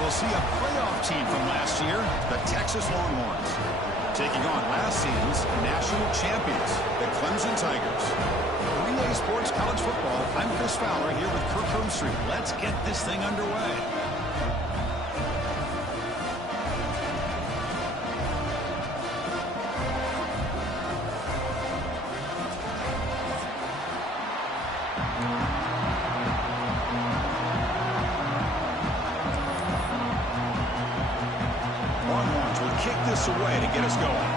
we'll see a playoff team from last year, the Texas Longhorns, taking on last season's national champions, the Clemson Tigers. Relay Sports College Football, I'm Chris Fowler here with Kirk Herbstreit. Let's get this thing underway. Longhorns will kick this away to get us going.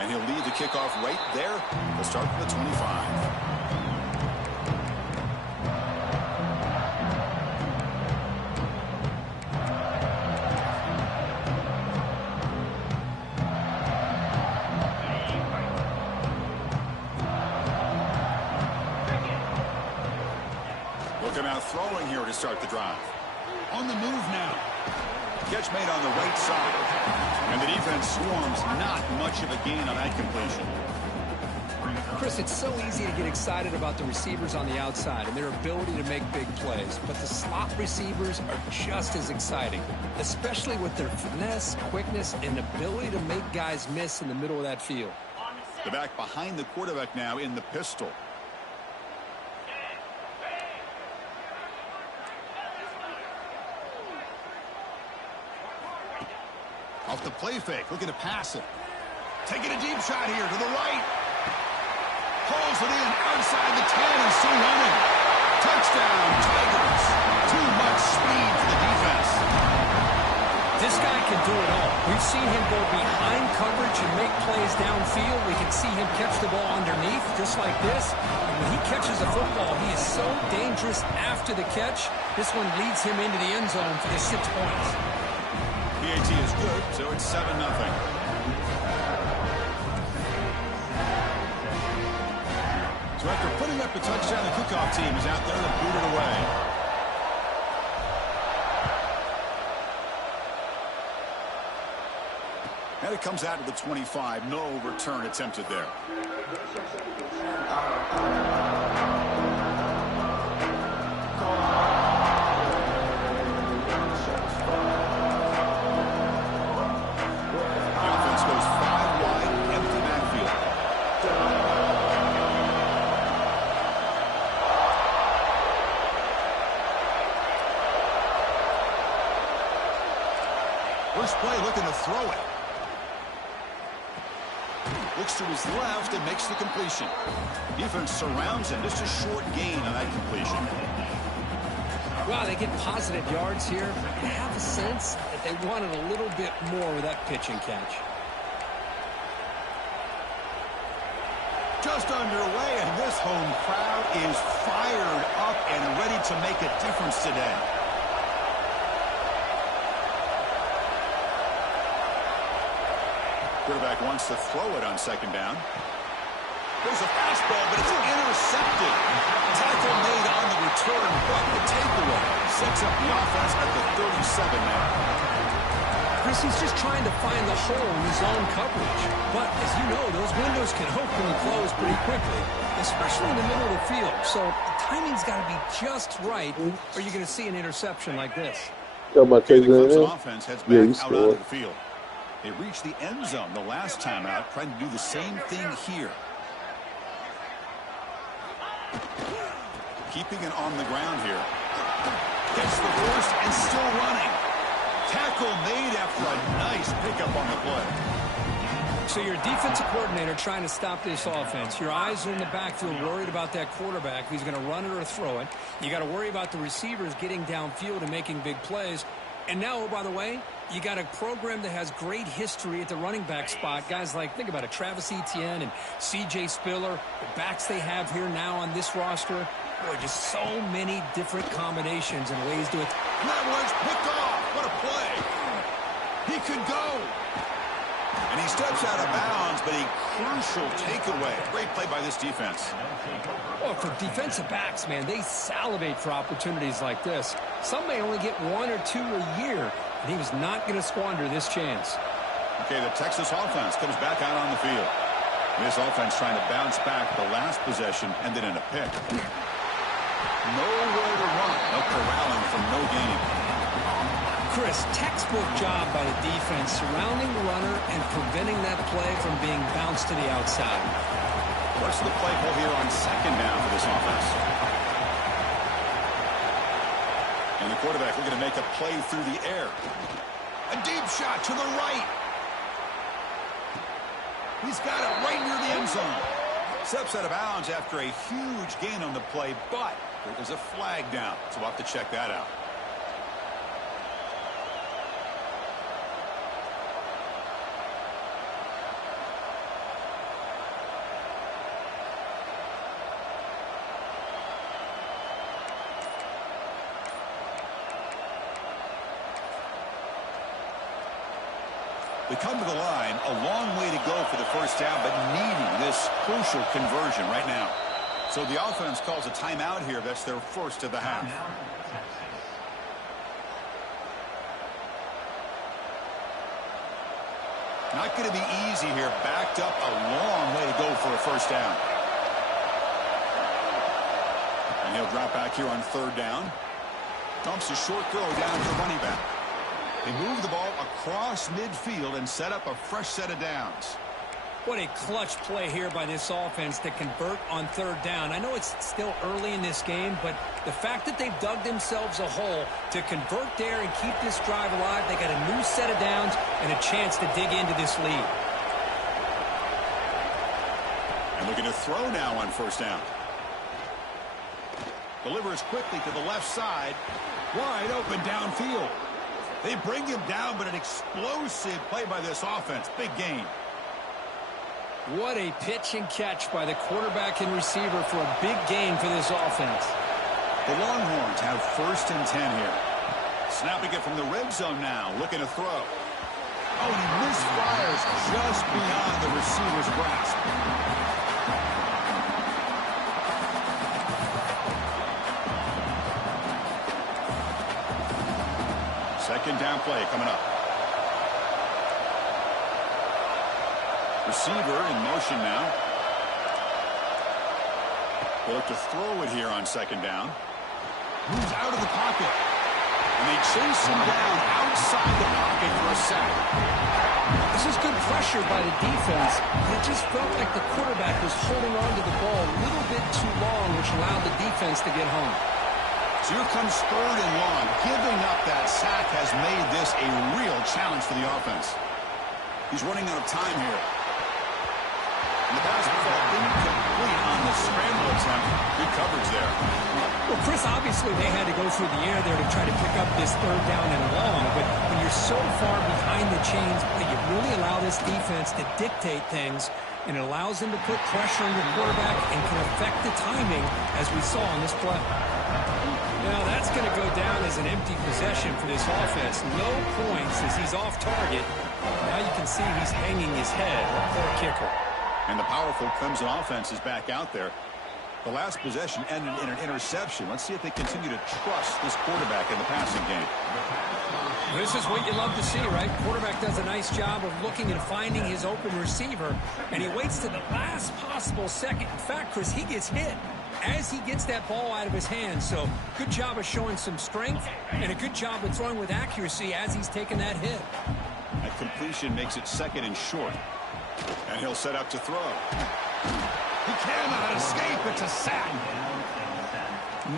And he'll lead the kickoff right there to start from the 25. Look him out throwing here to start the drive. On the move now. Catch made on the right side. And the defense swarms, not much of a gain on that completion. Chris, it's so easy to get excited about the receivers on the outside and their ability to make big plays. But the slot receivers are just as exciting, especially with their finesse, quickness, and ability to make guys miss in the middle of that field. The back behind the quarterback now in the pistol. Off the play fake, looking to pass it. Taking a deep shot here to the right. Pulls it in outside the 10 and still running. Touchdown, Tigers. Too much speed for the defense. This guy can do it all. We've seen him go behind coverage and make plays downfield. We can see him catch the ball underneath, just like this. And when he catches the football, he is so dangerous after the catch. This one leads him into the end zone for the 6 points. PAT is good, so it's 7-0. So after putting up the touchdown, the kickoff team is out there to boot it away. And it comes out to the 25. No return attempted there. First play looking to throw it. Looks to his left and makes the completion. Defense surrounds him. Just a short gain on that completion. Wow, they get positive yards here. I have a sense that they wanted a little bit more with that pitch and catch. Just underway, and this home crowd is fired up and ready to make a difference today. Quarterback wants to throw it on second down. There's a fastball, but it's intercepted. Tackle made on the return, but the takeaway sets up the offense at the 37 now. Chris, he's just trying to find the hole in his own coverage. But, as you know, those windows can open and close pretty quickly, especially in the middle of the field. So the timing's got to be just right, or you're going to see an interception like this. The Clemson offense heads back out onto the field. They reached the end zone the last time out, trying to do the same thing here. Keeping it on the ground here. Gets the first and still running. Tackle made after a nice pickup on the play. So you're a defensive coordinator trying to stop this offense. Your eyes are in the backfield worried about that quarterback. If he's going to run it or throw it. You got to worry about the receivers getting downfield and making big plays. And now, oh, by the way, you got a program that has great history at the running back spot. Guys like, think about it, Travis Etienne and C.J. Spiller, the backs they have here now on this roster. Boy, just so many different combinations and ways to it. That one's picked off. What a play. He could go. And he steps out of bounds, but a crucial takeaway. Great play by this defense. Well, for defensive backs, man, they salivate for opportunities like this. Some may only get 1 or 2 a year, and he was not going to squander this chance. Okay, the Texas offense comes back out on the field. This offense trying to bounce back. The last possession ended in a pick. Nowhere to run. No corralling from no gain. Chris, textbook job by the defense surrounding the runner and preventing that play from being bounced to the outside. What's the play call here on second down for this offense? And the quarterback looking to make a play through the air. A deep shot to the right. He's got it right near the end zone. Steps out of bounds after a huge gain on the play, but there is a flag down. So we'll have to check that out. They come to the line, a long way to go for the first down, but needing this crucial conversion right now. So the offense calls a timeout here. That's their first of the half. Not going to be easy here. Backed up a long way to go for a first down. And he'll drop back here on third down. Dumps a short throw down to the running back. They move the ball across midfield and set up a fresh set of downs. What a clutch play here by this offense to convert on third down. I know it's still early in this game, but the fact that they've dug themselves a hole to convert there and keep this drive alive, they got a new set of downs and a chance to dig into this lead. And looking to throw now on first down. Delivers quickly to the left side. Wide open downfield. They bring him down, but an explosive play by this offense. Big gain. What a pitch and catch by the quarterback and receiver for a big gain for this offense. The Longhorns have first and 10 here. Snapping it from the red zone now, looking to throw. Oh, and he misfires just beyond the receiver's grasp. Second down play coming up. Receiver in motion now. They look to throw it here on second down. Moves out of the pocket. And they chase him down outside the pocket for a sack. This is good pressure by the defense. It just felt like the quarterback was holding on to the ball a little bit too long, which allowed the defense to get home. So here comes third and long. Giving up that sack has made this a real challenge for the offense. He's running out of time here. And the pass ball incomplete on the scramble attempt. Good coverage there. Well, Chris, obviously they had to go through the air there to try to pick up this third down and long. But when you're so far behind the chains, you really allow this defense to dictate things. And it allows them to put pressure on your quarterback and can affect the timing, as we saw on this play. Now that's going to go down as an empty possession for this offense. No points as he's off target. Now you can see he's hanging his head. Poor kicker. And the powerful Clemson offense is back out there. The last possession ended in an interception. Let's see if they continue to trust this quarterback in the passing game. This is what you love to see, right? Quarterback does a nice job of looking and finding his open receiver, and he waits to the last possible second. In fact, Chris, he gets hit as he gets that ball out of his hands. So good job of showing some strength and a good job of throwing with accuracy as he's taking that hit. That completion makes it second and short. And he'll set up to throw. He cannot escape. It's a sack.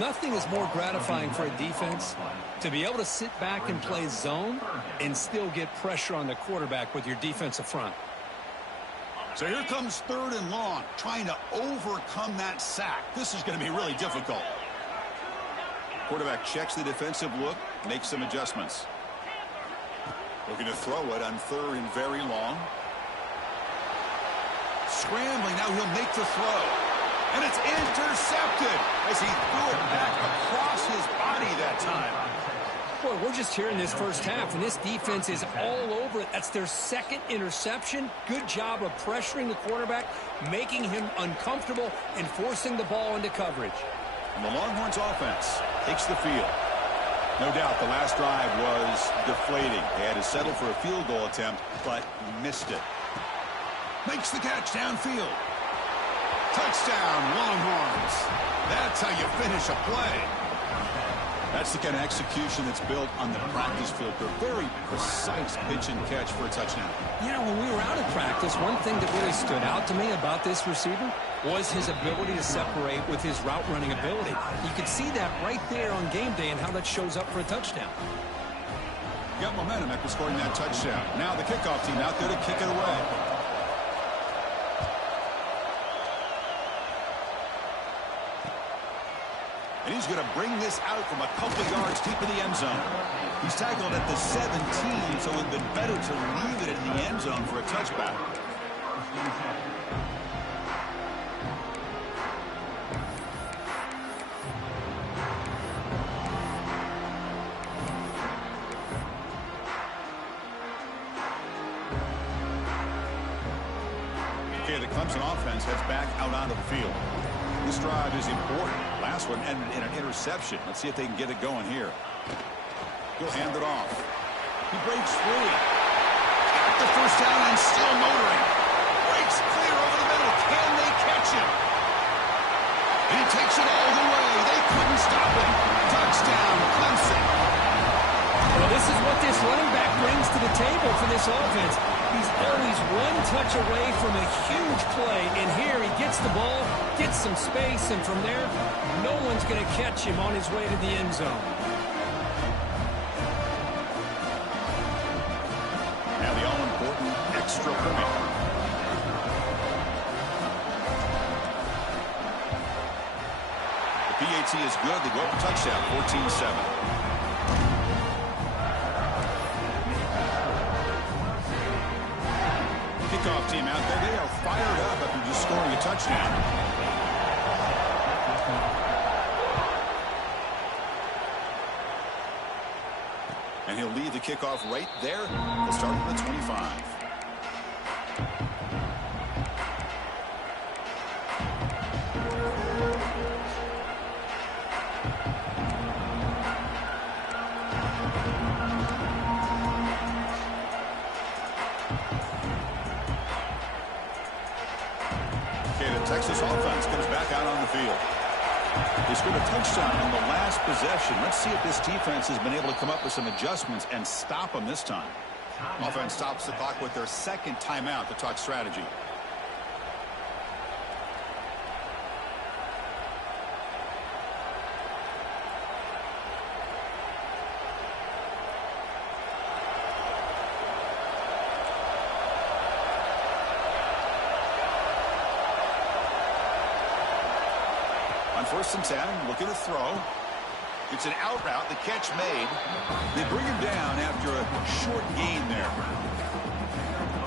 Nothing is more gratifying for a defense to be able to sit back and play zone and still get pressure on the quarterback with your defensive front. So here comes third and long, trying to overcome that sack. This is going to be really difficult. Quarterback checks the defensive look, makes some adjustments. Looking to throw it on third and very long. Scrambling, now he'll make the throw. And it's intercepted as he threw it back across his body that time. Boy, we're just here in this first half, and this defense is all over it. That's their second interception. Good job of pressuring the quarterback, making him uncomfortable, and forcing the ball into coverage. And the Longhorns offense takes the field. No doubt the last drive was deflating. They had to settle for a field goal attempt, but missed it. Makes the catch downfield. Touchdown, Longhorns. That's how you finish a play. That's the kind of execution that's built on the practice field. A very precise pitch and catch for a touchdown. You know, when we were out of practice, one thing that really stood out to me about this receiver was his ability to separate with his route running ability. You could see that right there on game day and how that shows up for a touchdown. Got momentum after scoring that touchdown. Now the kickoff team out there to kick it away. And he's going to bring this out from a couple of yards deep in the end zone. He's tackled at the 17, so it would have been better to leave it in the end zone for a touchback. Okay, the Clemson offense heads back out onto the field. This drive is important. Last one ended in an interception. Let's see if they can get it going here. He'll hand it off. He breaks free. Got the first down and still motoring. Breaks clear over the middle. Can they catch him? And he takes it all the way. They couldn't stop him. Touchdown, Clemson. Well, this is what this running back brings to the table for this offense. He's always one touch away from a huge play, and here he gets the ball, gets some space, and from there, no one's going to catch him on his way to the end zone. Now the all-important extra point. The PAT is good. They go up a touchdown, 14-7. Kickoff team out there. They are fired up after just scoring a touchdown. And he'll leave the kickoff right there. He'll start from the 25. Texas offense comes back out on the field. They scored a touchdown on the last possession. Let's see if this defense has been able to come up with some adjustments and stop them this time. Offense stops the clock with their second timeout to talk strategy. First and 10, looking to throw. It's an out route, the catch made. They bring him down after a short gain there.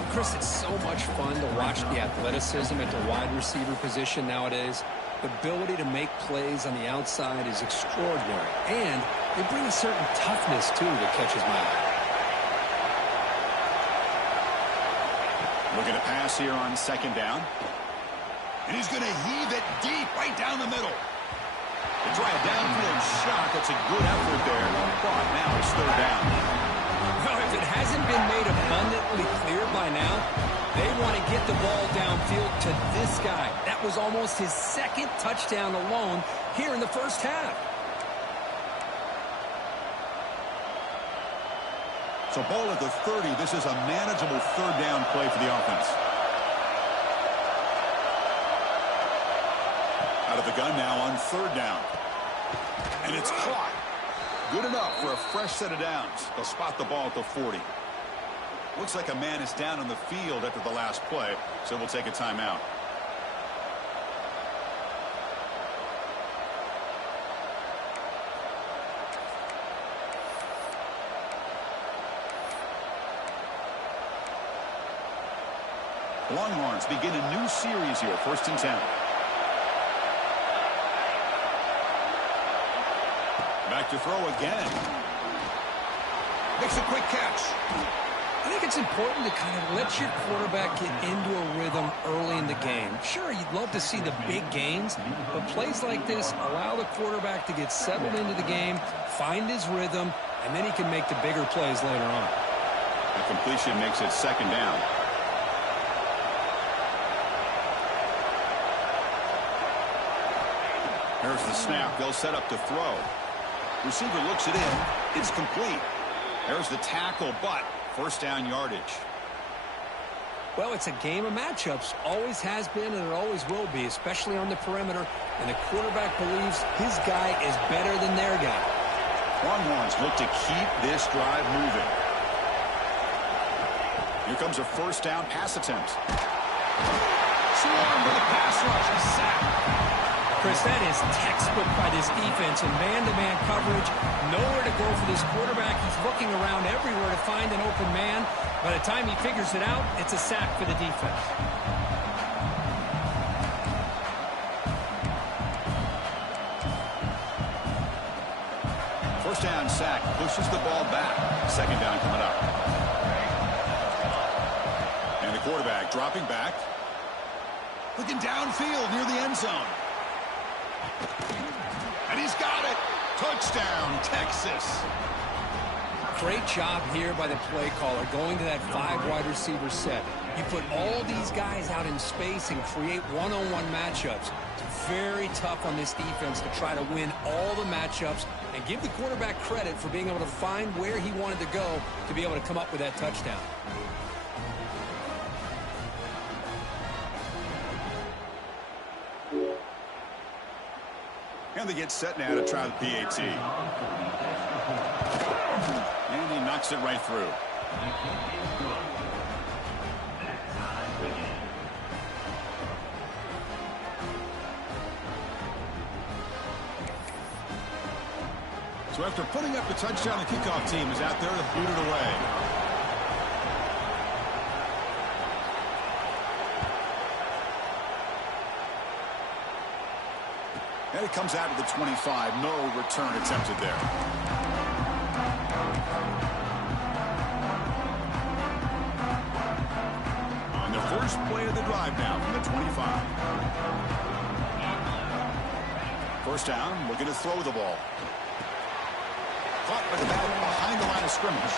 Chris, it's so much fun to watch the athleticism at the wide receiver position nowadays. The ability to make plays on the outside is extraordinary. And they bring a certain toughness, too, that catches my eye. Looking to pass here on second down. And he's going to heave it deep right down the middle. They try a downfield shot. That's a good effort there. But now it's third down. Well, if it hasn't been made abundantly clear by now, they want to get the ball downfield to this guy. That was almost his second touchdown alone here in the first half. So ball at the 30. This is a manageable third down play for the offense. Out of the gun now on third down. And it's caught. Good enough for a fresh set of downs. They'll spot the ball at the 40. Looks like a man is down on the field after the last play, so we'll take a timeout. Longhorns begin a new series here, first and 10. Back to throw again. Makes a quick catch. I think it's important to kind of let your quarterback get into a rhythm early in the game. Sure, you'd love to see the big gains, but plays like this allow the quarterback to get settled into the game, find his rhythm, and then he can make the bigger plays later on. The completion makes it second down. Here's the snap. They'll set up to throw. Receiver looks it in. It's complete. There's the tackle, but first down yardage. Well, it's a game of matchups. Always has been and it always will be, especially on the perimeter. And the quarterback believes his guy is better than their guy. Longhorns look to keep this drive moving. Here comes a first down pass attempt. Swarmed with a pass rush. A sack. Chris, that is textbook by this defense in man-to-man coverage. Nowhere to go for this quarterback. He's looking around everywhere to find an open man. By the time he figures it out, it's a sack for the defense. First down sack pushes the ball back. Second down coming up. And the quarterback dropping back. Looking downfield near the end zone. And he's got it. Touchdown, Texas. Great job here by the play caller going to that 5 wide receiver set. You put all these guys out in space and create one-on-one matchups. It's very tough on this defense to try to win all the matchups and give the quarterback credit for being able to find where he wanted to go to be able to come up with that touchdown. And they get set now to try the PAT. And he knocks it right through. So after putting up the touchdown, the kickoff team is out there to boot it away. And it comes out of the 25. No return attempted there. On the first play of the drive now from the 25. First down, looking to throw the ball. Caught by the back behind the line of scrimmage.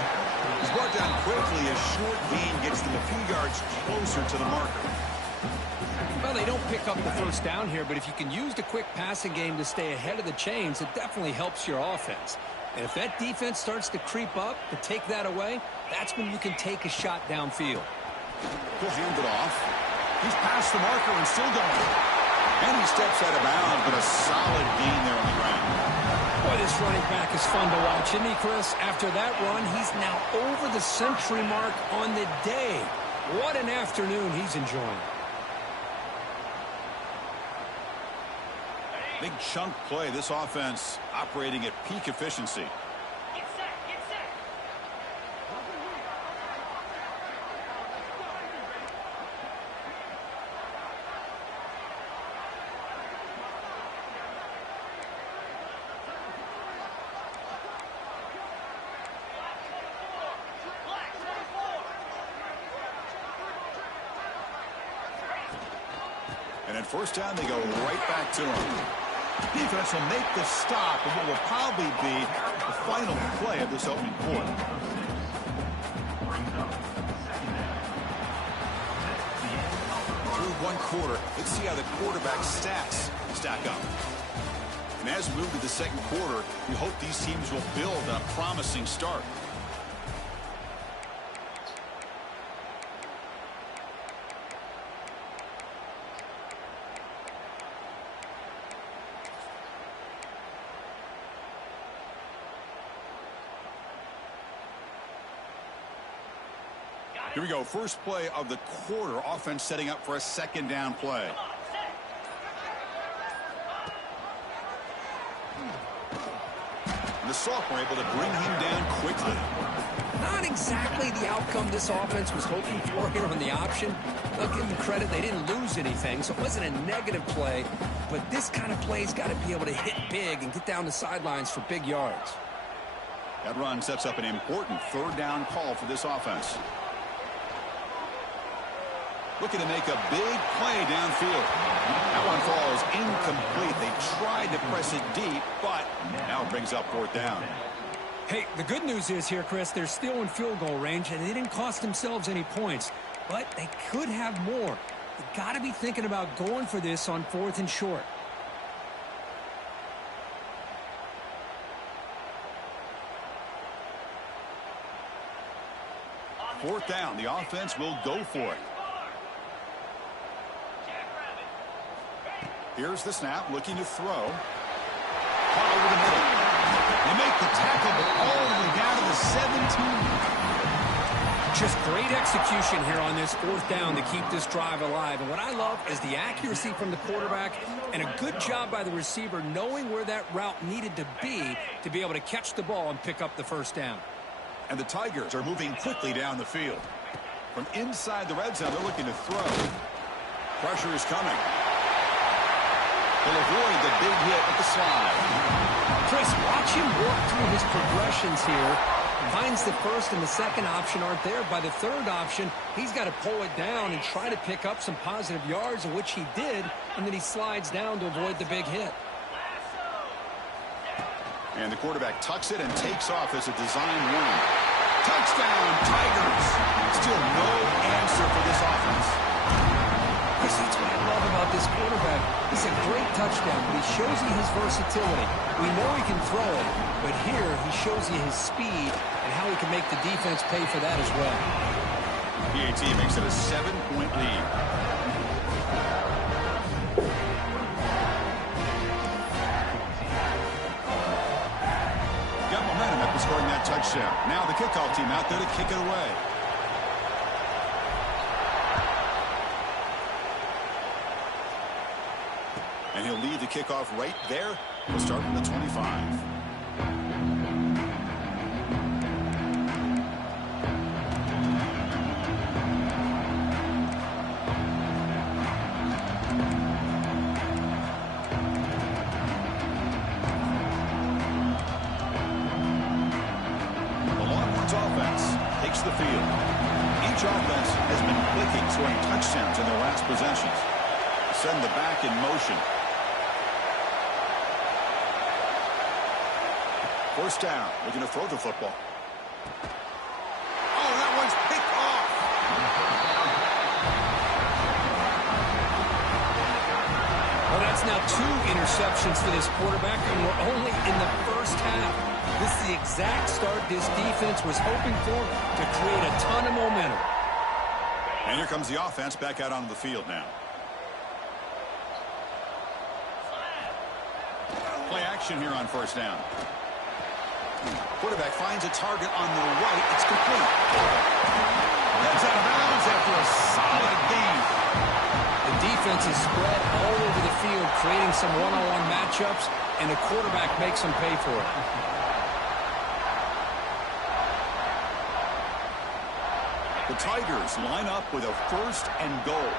He's brought down quickly as short gain gets them a few yards closer to the marker. Well, they don't pick up the first down here, but if you can use the quick passing game to stay ahead of the chains, it definitely helps your offense. And if that defense starts to creep up to take that away, that's when you can take a shot downfield. He'll hand it off. He's past the marker and still going. And he steps out of bounds, but a solid gain there on the ground. Boy, this running back is fun to watch, isn't he, Chris? After that run, he's now over the century mark on the day. What an afternoon he's enjoying. Big chunk play. This offense operating at peak efficiency. Get set, get set. And at first down, they go right back to him. Defense will make the stop of what will probably be the final play of this opening quarter. Through one quarter, let's see how the quarterback's stats stack up. And as we move to the second quarter, we hope these teams will build on a promising start. Here we go. First play of the quarter. Offense setting up for a second down play. And the sophomore able to bring him down quickly. Not exactly the outcome this offense was hoping for here on the option. I'll give them credit. They didn't lose anything, so it wasn't a negative play. But this kind of play's got to be able to hit big and get down the sidelines for big yards. That run sets up an important third down call for this offense. Looking to make a big play downfield. That one falls incomplete. They tried to press it deep, but now it brings up fourth down. Hey, the good news is here, Chris, they're still in field goal range, and they didn't cost themselves any points. But they could have more. You got to be thinking about going for this on 4th and short. 4th down. The offense will go for it. Here's the snap, looking to throw. Caught over the middle. They make the tackle, but all the way down to the 17. Just great execution here on this 4th down to keep this drive alive. And what I love is the accuracy from the quarterback and a good job by the receiver knowing where that route needed to be able to catch the ball and pick up the 1st down. And the Tigers are moving quickly down the field. From inside the red zone, they're looking to throw. Pressure is coming. They'll avoid the big hit with the slide. Chris, watch him work through his progressions here. Finds the 1st and the 2nd option aren't there. By the 3rd option, he's got to pull it down and try to pick up some positive yards, of which he did, and then he slides down to avoid the big hit. And the quarterback tucks it and takes off as a design run. Touchdown, Tigers! Still no answer for this offense. Chris, that's what I love about this quarterback. It's a great touchdown, but he shows you his versatility. We know he can throw it, but here he shows you his speed and how he can make the defense pay for that as well. PAT makes it a 7-point lead. Got momentum after scoring that touchdown. Now the kickoff team out there to kick it away. And he'll lead the kickoff right there. We'll start from the 25. The Longhorns offense takes the field. Each offense has been clicking, scoring touchdowns in their last possessions. Send the back in motion. 1st down, looking to throw the football. Oh, that one's picked off. Well, that's now 2 interceptions for this quarterback, and we're only in the 1st half. This is the exact start this defense was hoping for to create a ton of momentum. And here comes the offense back out onto the field now. Play action here on 1st down. Quarterback finds a target on the right. It's complete. Heads out of bounds after a solid gain. The defense is spread all over the field, creating some one-on-one matchups, and the quarterback makes them pay for it. The Tigers line up with a 1st and goal.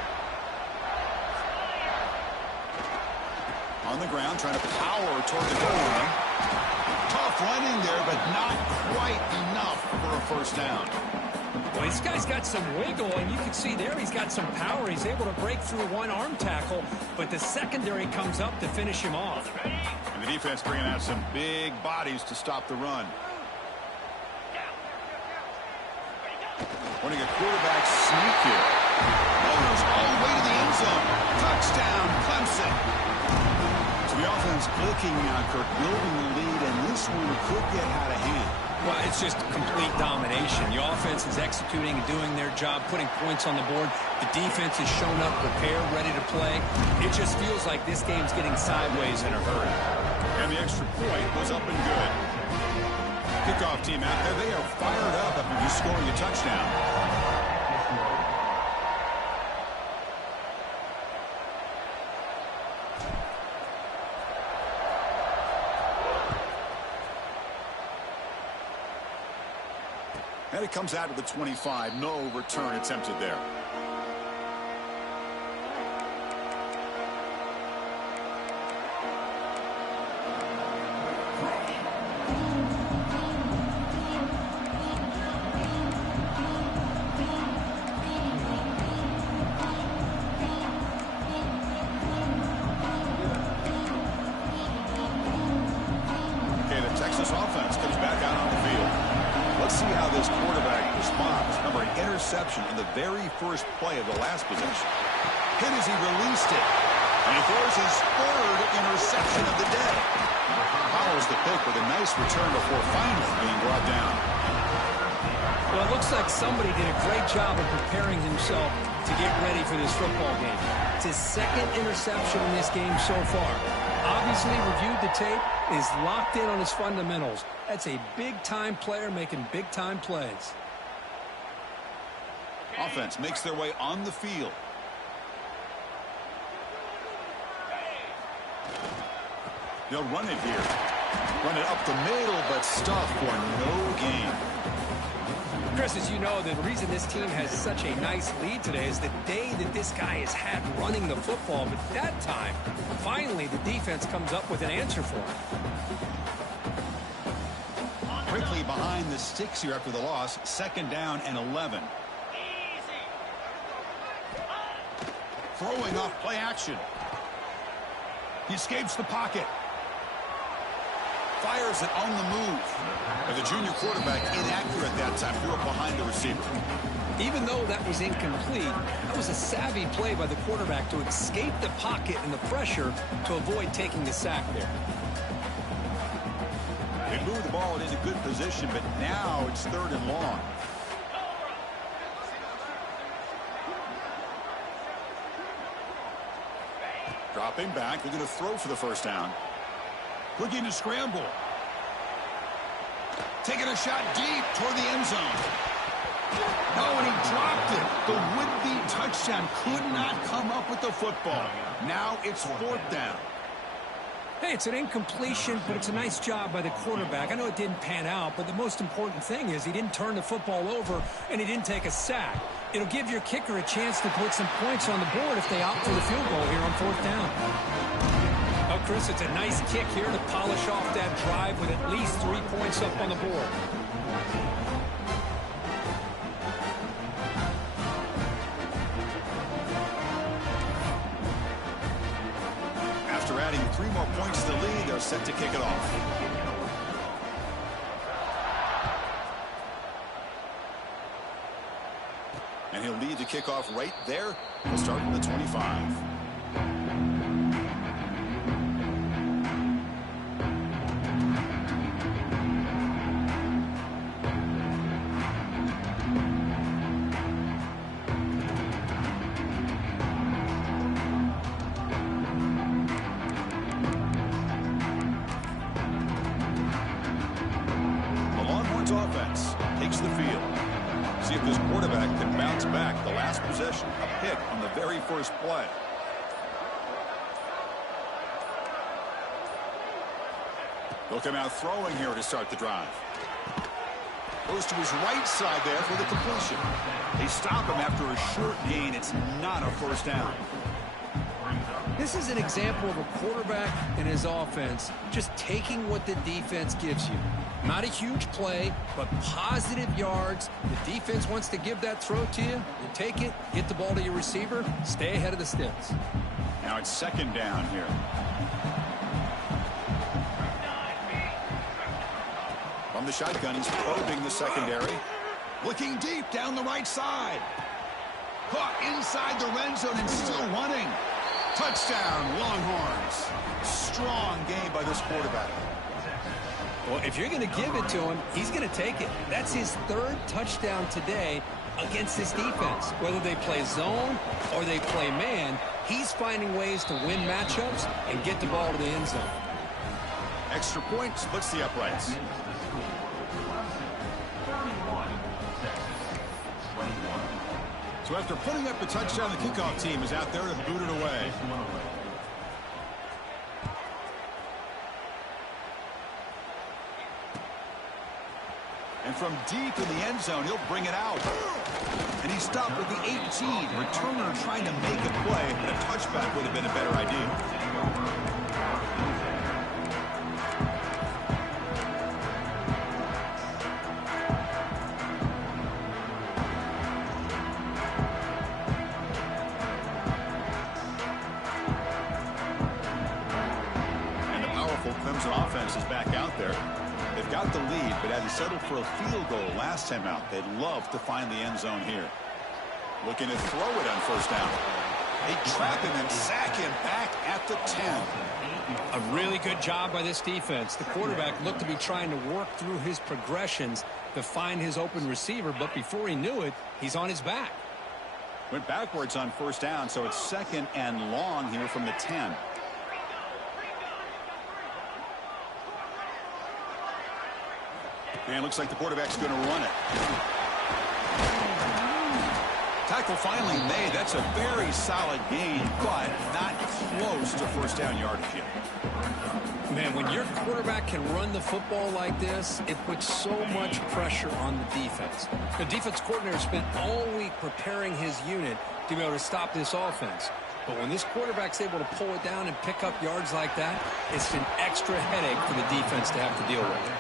On the ground, trying to power toward the goal line. Tough running there, but not quite enough for a 1st down. Well, this guy's got some wiggle, and you can see there he's got some power. He's able to break through one arm tackle, but the secondary comes up to finish him off. And the defense bringing out some big bodies to stop the run. Running a quarterback sneak here. Motors all the way to the end zone. Touchdown, Clemson. So the offense clicking now, Kirk, building the lead, and this one could get out of hand. Well, it's just complete domination. The offense is executing and doing their job, putting points on the board. The defense has shown up, prepared, ready to play. It just feels like this game's getting sideways in a hurry. And the extra point was up and good. Kickoff team out there. They are fired up after just scoring a touchdown. And it comes out to the 25. No return attempted there. On the very first play of the last possession. Hit as he released it. And he throws his 3rd interception of the day. Follows the pick with a nice return before finally being brought down. Well, it looks like somebody did a great job of preparing himself to get ready for this football game. It's his second interception in this game so far. Obviously reviewed the tape, is locked in on his fundamentals. That's a big-time player making big-time plays. Offense makes their way on the field. They'll run it here. Run it up the middle, but stuff for no gain. Chris, as you know, the reason this team has such a nice lead today is the day that this guy has had running the football. But that time, finally, the defense comes up with an answer for him. Quickly behind the sticks here after the loss. 2nd down and 11. Throwing off play action. He escapes the pocket. Fires it on the move. And the junior quarterback inaccurate that time. Threw it behind the receiver. Even though that was incomplete, that was a savvy play by the quarterback to escape the pocket and the pressure to avoid taking the sack there. They moved the ball into good position, but now it's 3rd and long. Dropping back. They're going to throw for the 1st down. Looking to scramble. Taking a shot deep toward the end zone. No, and he dropped it. The would-be touchdown could not come up with the football. Now it's 4th down. Hey, it's an incompletion, but it's a nice job by the quarterback. I know it didn't pan out, but the most important thing is he didn't turn the football over and he didn't take a sack. It'll give your kicker a chance to put some points on the board if they opt for the field goal here on 4th down. Oh, Chris, it's a nice kick here to polish off that drive with at least 3 points up on the board. After adding 3 more points to the lead, they're set to kick it off. And he'll lead the kickoff right there. He'll start from the 25. Offense takes the field. See if this quarterback can bounce back. The last possession, a pick on the very first play. They'll come out throwing here to start the drive. Goes to his right side there for the completion. They stop him after a short gain. It's not a 1st down. This is an example of a quarterback and his offense just taking what the defense gives you. Not a huge play, but positive yards. The defense wants to give that throw to you. You take it, get the ball to your receiver, stay ahead of the sticks. Now it's 2nd down here. From the shotgun, he's probing the secondary. Looking deep down the right side. Caught inside the red zone and still running. Touchdown, Longhorns. Strong game by this quarterback. Well, if you're going to give it to him, he's going to take it. That's his 3rd touchdown today against this defense. Whether they play zone or they play man, he's finding ways to win matchups and get the ball to the end zone. Extra point splits the uprights. So after putting up the touchdown, the kickoff team is out there to boot it away. And from deep in the end zone, he'll bring it out. And he stopped at the 18. Returner trying to make a play, but a touchback would have been a better idea. And the powerful Clemson offense is back out there. They've got the lead, but had to settle for a field goal last time out. They'd love to find the end zone here. Looking to throw it on 1st down. They trap him and sack him back at the 10. A really good job by this defense. The quarterback looked to be trying to work through his progressions. to find his open receiver, but before he knew it, he's on his back. Went backwards on first down, so it's 2nd and long here from the 10. And looks like the quarterback's going to run it. Tackle finally made. That's a very solid gain, but not close to first down yardage yet. Man, when your quarterback can run the football like this, it puts so much pressure on the defense. The defense coordinator spent all week preparing his unit to be able to stop this offense. But when this quarterback's able to pull it down and pick up yards like that, it's an extra headache for the defense to have to deal with.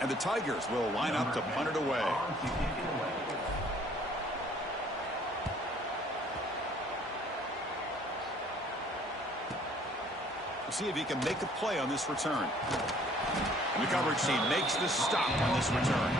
And the Tigers will line up to punt it away. We'll see if he can make a play on this return. And the coverage team makes the stop on this return.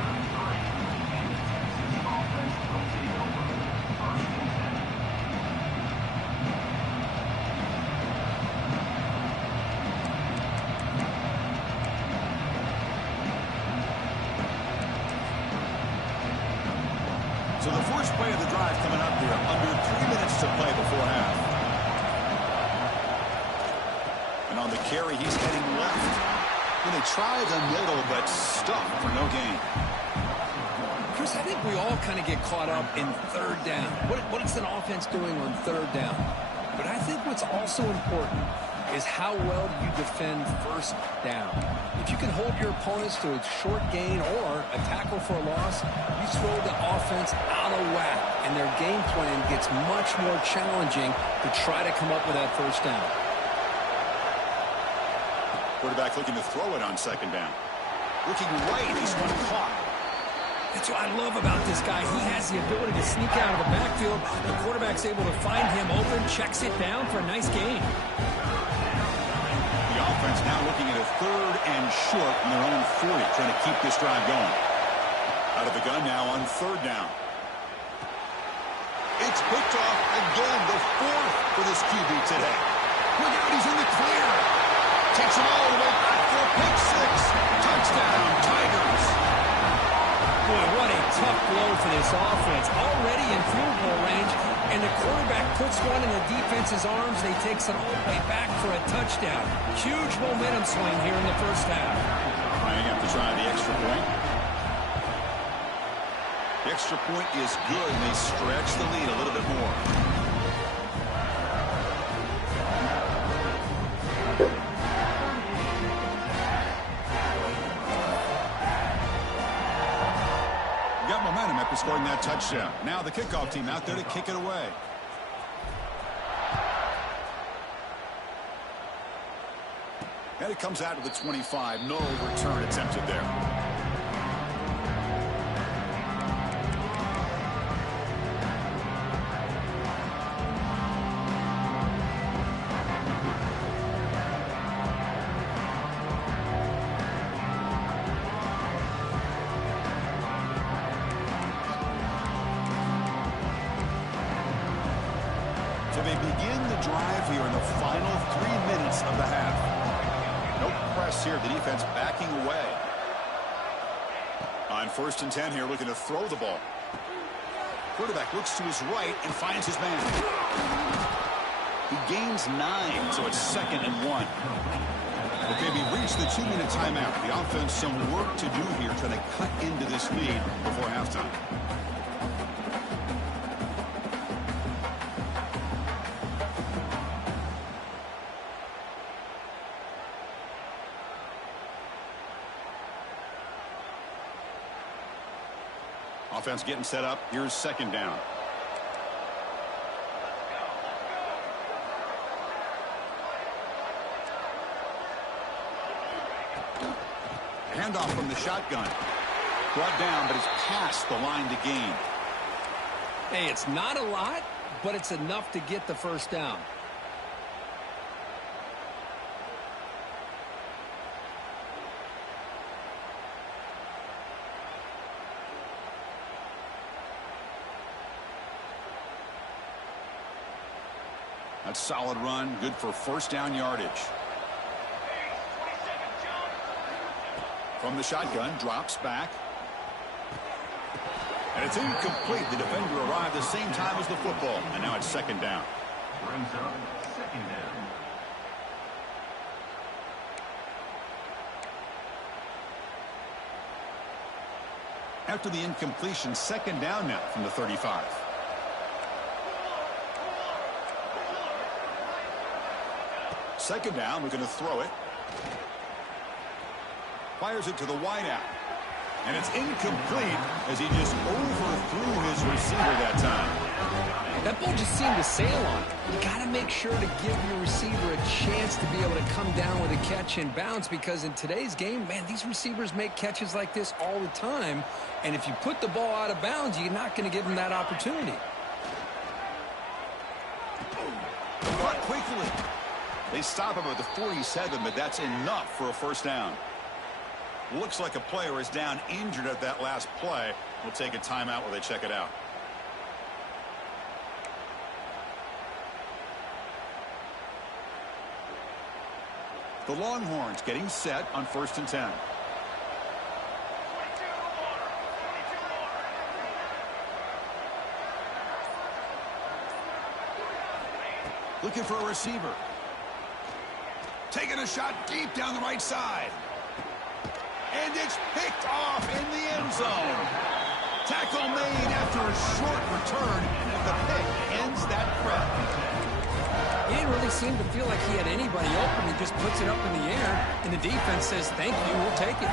So the first play of the drive coming up here. Under 3 minutes to play before half. And on the carry, he's heading left. And they try the middle, but stuck for no gain. Chris, I think we all kind of get caught up in third down. What is an offense doing on third down? But I think what's also important is how well you defend first down. If you can hold your opponents to a short gain or a tackle for a loss, you throw the offense out of whack, and their game plan gets much more challenging to try to come up with that first down. Quarterback looking to throw it on second down. Looking right, he's one caught. That's what I love about this guy. He has the ability to sneak out of the backfield. The quarterback's able to find him open, checks it down for a nice gain. The offense now looking at a 3rd and short in their own 40, trying to keep this drive going. Out of the gun now on 3rd down. It's picked off again, the 4th for this QB today. Look out, he's in the clear. Takes it all the way back for a pick 6. Touchdown, Tigers. Boy, what a tough blow for this offense. Already in field goal range, and the quarterback puts one in the defense's arms. They takes it all the way back for a touchdown. Huge momentum swing here in the first half. Trying to try the extra point. The extra point is good, and they stretch the lead a little bit more. Got momentum after scoring that touchdown. Now the kickoff team out there to kick it away. And it comes out to the 25. No return attempted there. So they begin the drive here in the final 3 minutes of the half. No press here. The defense backing away. On 1st and 10 here, looking to throw the ball. Quarterback looks to his right and finds his man. He gains 9, so it's 2nd and 1. Okay, we reached the 2-minute timeout. The offense some work to do here, trying to cut into this lead before halftime. Offense getting set up. Here's 2nd down. Handoff from the shotgun. Brought down, but it's past the line to gain. Hey, it's not a lot, but it's enough to get the first down. That's solid run, good for first down yardage. From the shotgun, drops back. And it's incomplete. The defender arrived the same time as the football. And now it's second down. Brings up second down. After the incompletion, second down now from the 35. Second down, we're going to throw it. Fires it to the wideout. And it's incomplete as he just overthrew his receiver that time. That ball just seemed to sail on him. You got to make sure to give your receiver a chance to be able to come down with a catch and bounce, because in today's game, man, these receivers make catches like this all the time. And if you put the ball out of bounds, you're not going to give them that opportunity. Caught quickly. They stop him at the 47, but that's enough for a first down. Looks like a player is down injured at that last play. We'll take a timeout while they check it out. The Longhorns getting set on 1st and 10. Looking for a receiver. Taking a shot deep down the right side. And it's picked off in the end zone. Tackle made after a short return, and the pick ends that prep. He didn't really seem to feel like he had anybody open. He just puts it up in the air, and the defense says, thank you, we'll take it.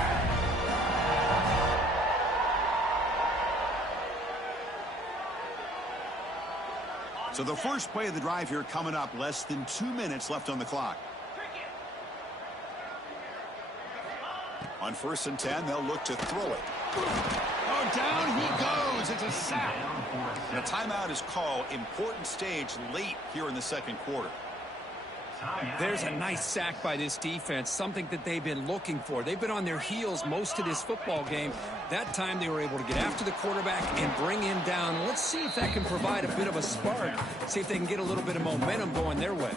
So the first play of the drive here coming up, less than 2 minutes left on the clock. On 1st and 10, they'll look to throw it. Oh, down he goes. It's a sack. And a timeout is called. Important stage late here in the second quarter. There's a nice sack by this defense, something that they've been looking for. They've been on their heels most of this football game. That time they were able to get after the quarterback and bring him down. Let's see if that can provide a bit of a spark. See if they can get a little bit of momentum going their way.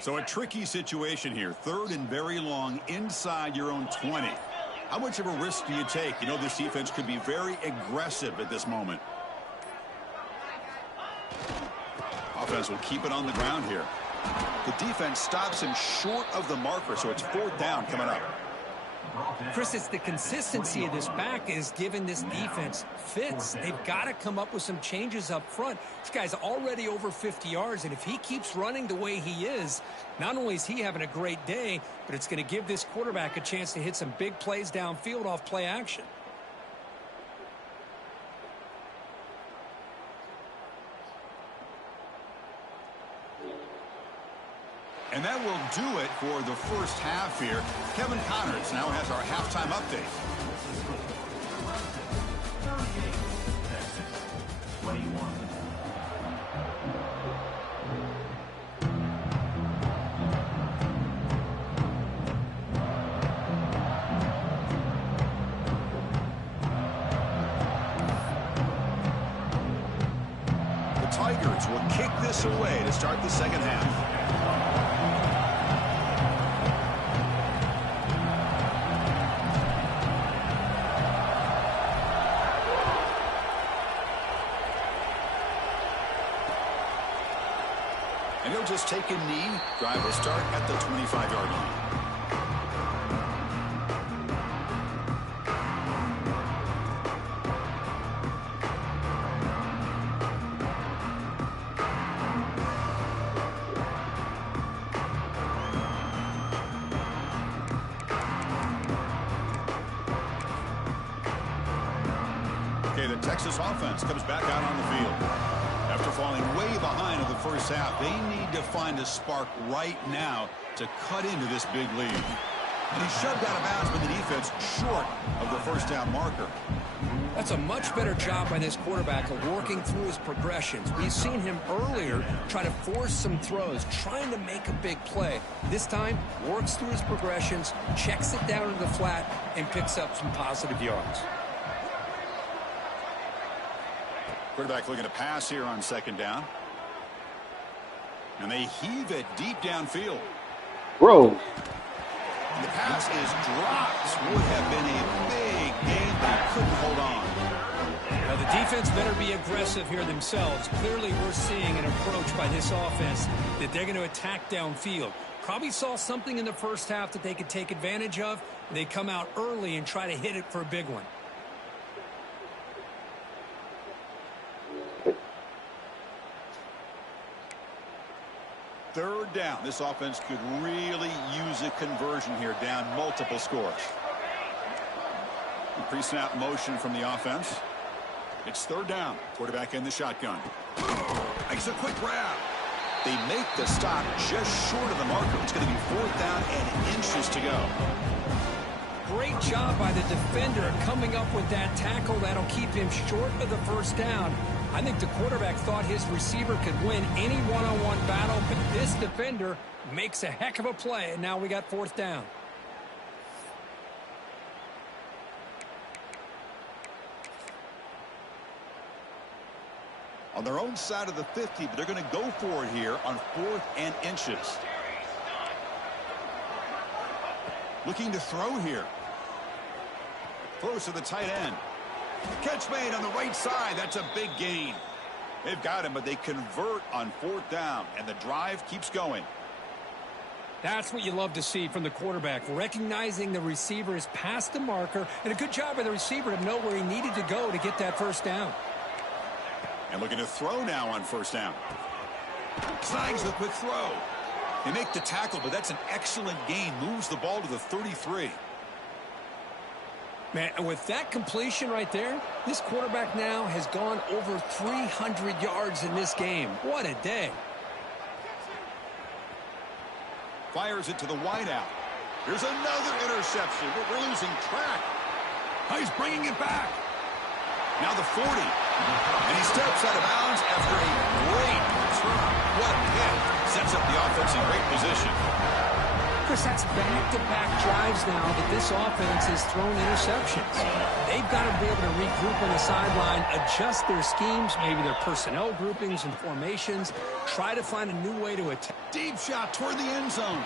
So a tricky situation here. 3rd and very long inside your own 20. How much of a risk do you take? You know, this defense could be very aggressive at this moment. Offense will keep it on the ground here. The defense stops him short of the marker, so it's 4th down coming up. Chris, it's the consistency of this back is giving this defense fits. They've got to come up with some changes up front. This guy's already over 50 yards, and if he keeps running the way he is, not only is he having a great day, but it's going to give this quarterback a chance to hit some big plays downfield off play action. And that will do it for the first half here. Kevin Connors now has our halftime update. The Tigers will kick this away to start the second half. And he'll just take a knee. Drive will start at the 25-yard line. Okay, the Texas offense comes back out on the field. After falling way behind in the first half, they need to find a spark right now to cut into this big lead. And he shoved out of bounds with the defense short of the first down marker. That's a much better job by this quarterback of working through his progressions. We've seen him earlier try to force some throws, trying to make a big play. This time, works through his progressions, checks it down to the flat, and picks up some positive yards. Quarterback looking to pass here on second down. And they heave it deep downfield. Bro. And the pass is dropped. Would have been a big gain, but he couldn't hold on. Now the defense better be aggressive here themselves. Clearly we're seeing an approach by this offense that they're going to attack downfield. Probably saw something in the first half that they could take advantage of. They come out early and try to hit it for a big one. Third down. This offense could really use a conversion here, down multiple scores. Pre-snap motion from the offense. It's third down. Quarterback in the shotgun. Makes a quick grab. They make the stop just short of the marker. It's going to be fourth down and inches to go. Great job by the defender coming up with that tackle that'll keep him short of the first down. I think the quarterback thought his receiver could win any one-on-one battle, but this defender makes a heck of a play, and now we got fourth down. On their own side of the 50, but they're going to go for it here on fourth and inches. Looking to throw here. Throws to the tight end. Catch made on the right side. That's a big gain. They've got him, but they convert on fourth down, and the drive keeps going. That's what you love to see from the quarterback, recognizing the receiver is past the marker, and a good job by the receiver to know where he needed to go to get that first down. And looking to throw now on first down. Snags the quick throw. They make the tackle, but that's an excellent gain. Moves the ball to the 33. Man, with that completion right there, this quarterback now has gone over 300 yards in this game. What a day. Fires it to the wideout. Here's another interception. We're losing track. He's bringing it back. Now the 40. And he steps out of bounds after a great return. What a hit. Sets up the offense in great position. Chris, that's back-to-back drives now that this offense has thrown interceptions. They've got to be able to regroup on the sideline, adjust their schemes, maybe their personnel groupings and formations, try to find a new way to attack. Deep shot toward the end zone.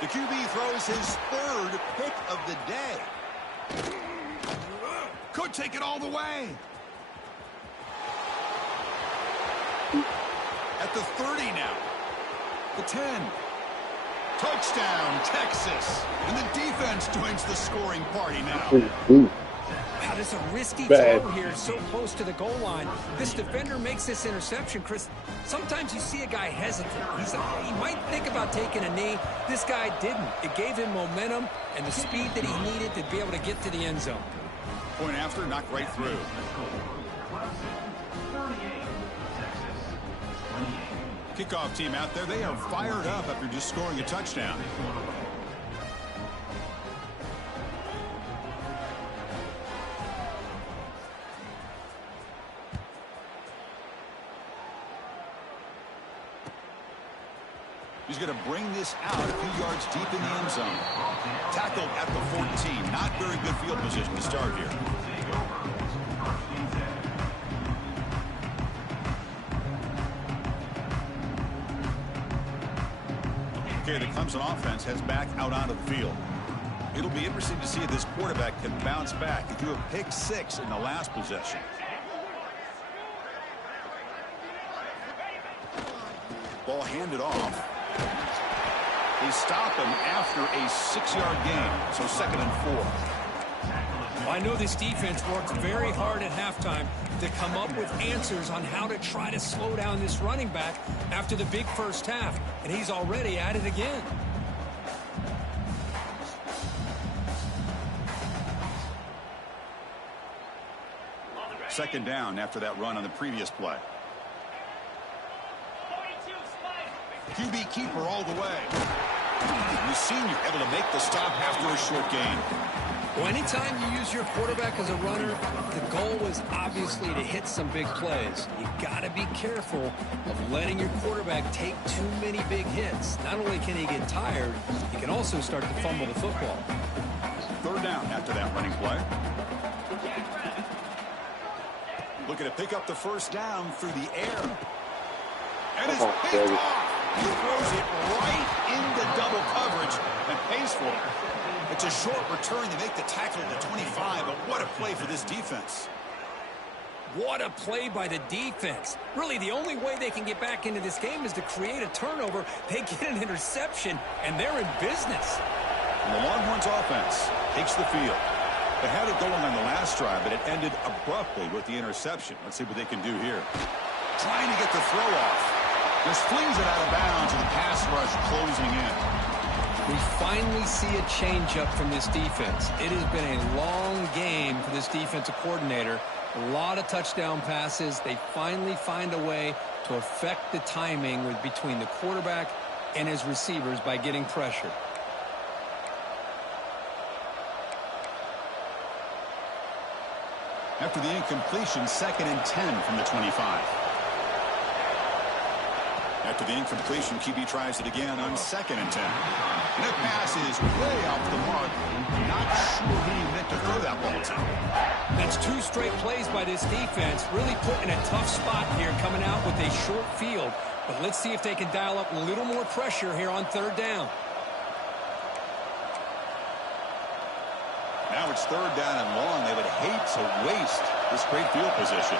The QB throws his third pick of the day. Could take it all the way. At the 30 now. The 10. Touchdown, Texas. And the defense joins the scoring party now. Wow, this is a risky throw here, so close to the goal line. This defender makes this interception, Chris. Sometimes you see a guy hesitant. He might think about taking a knee. This guy didn't. It gave him momentum and the speed that he needed to be able to get to the end zone. Point after, knocked right through. Kickoff team out there, they are fired up after just scoring a touchdown. He's going to bring this out a few yards deep in the end zone. Tackled at the 14. Not very good field position to start here. Okay, the Clemson offense heads back out onto the field. It'll be interesting to see if this quarterback can bounce back. He threw a pick 6 in the last possession. Ball handed off. They stop him after a 6-yard gain, so 2nd and 4. I know this defense worked very hard at halftime to come up with answers on how to try to slow down this running back after the big first half, and he's already at it again. Second down after that run on the previous play. QB keeper all the way. We've seen you're able to make the stop after a short gain. Well, anytime you use your quarterback as a runner, the goal is obviously to hit some big plays. You got to be careful of letting your quarterback take too many big hits. Not only can he get tired, he can also start to fumble the football. Third down after that running play. Looking to pick up the first down through the air. And it's picked off. He throws it right into double coverage and pays for it. It's a short return to make the tackle at the 25, but what a play for this defense. What a play by the defense. Really, the only way they can get back into this game is to create a turnover. They get an interception, and they're in business. And the Longhorns offense takes the field. They had it going on the last drive, but it ended abruptly with the interception. Let's see what they can do here. Trying to get the throw off. Just flings it out of bounds, and the pass rush closing in. We finally see a change-up from this defense. It has been a long game for this defensive coordinator. A lot of touchdown passes. They finally find a way to affect the timing between the quarterback and his receivers by getting pressure. After the incompletion, 2nd and 10 from the 25. After the incompletion, QB tries it again on 2nd and 10. And that pass is way off the mark. Not sure who he meant to throw that ball to. That's 2 straight plays by this defense. Really put in a tough spot here coming out with a short field. But let's see if they can dial up a little more pressure here on 3rd down. Now it's 3rd down and long. They would hate to waste this great field position.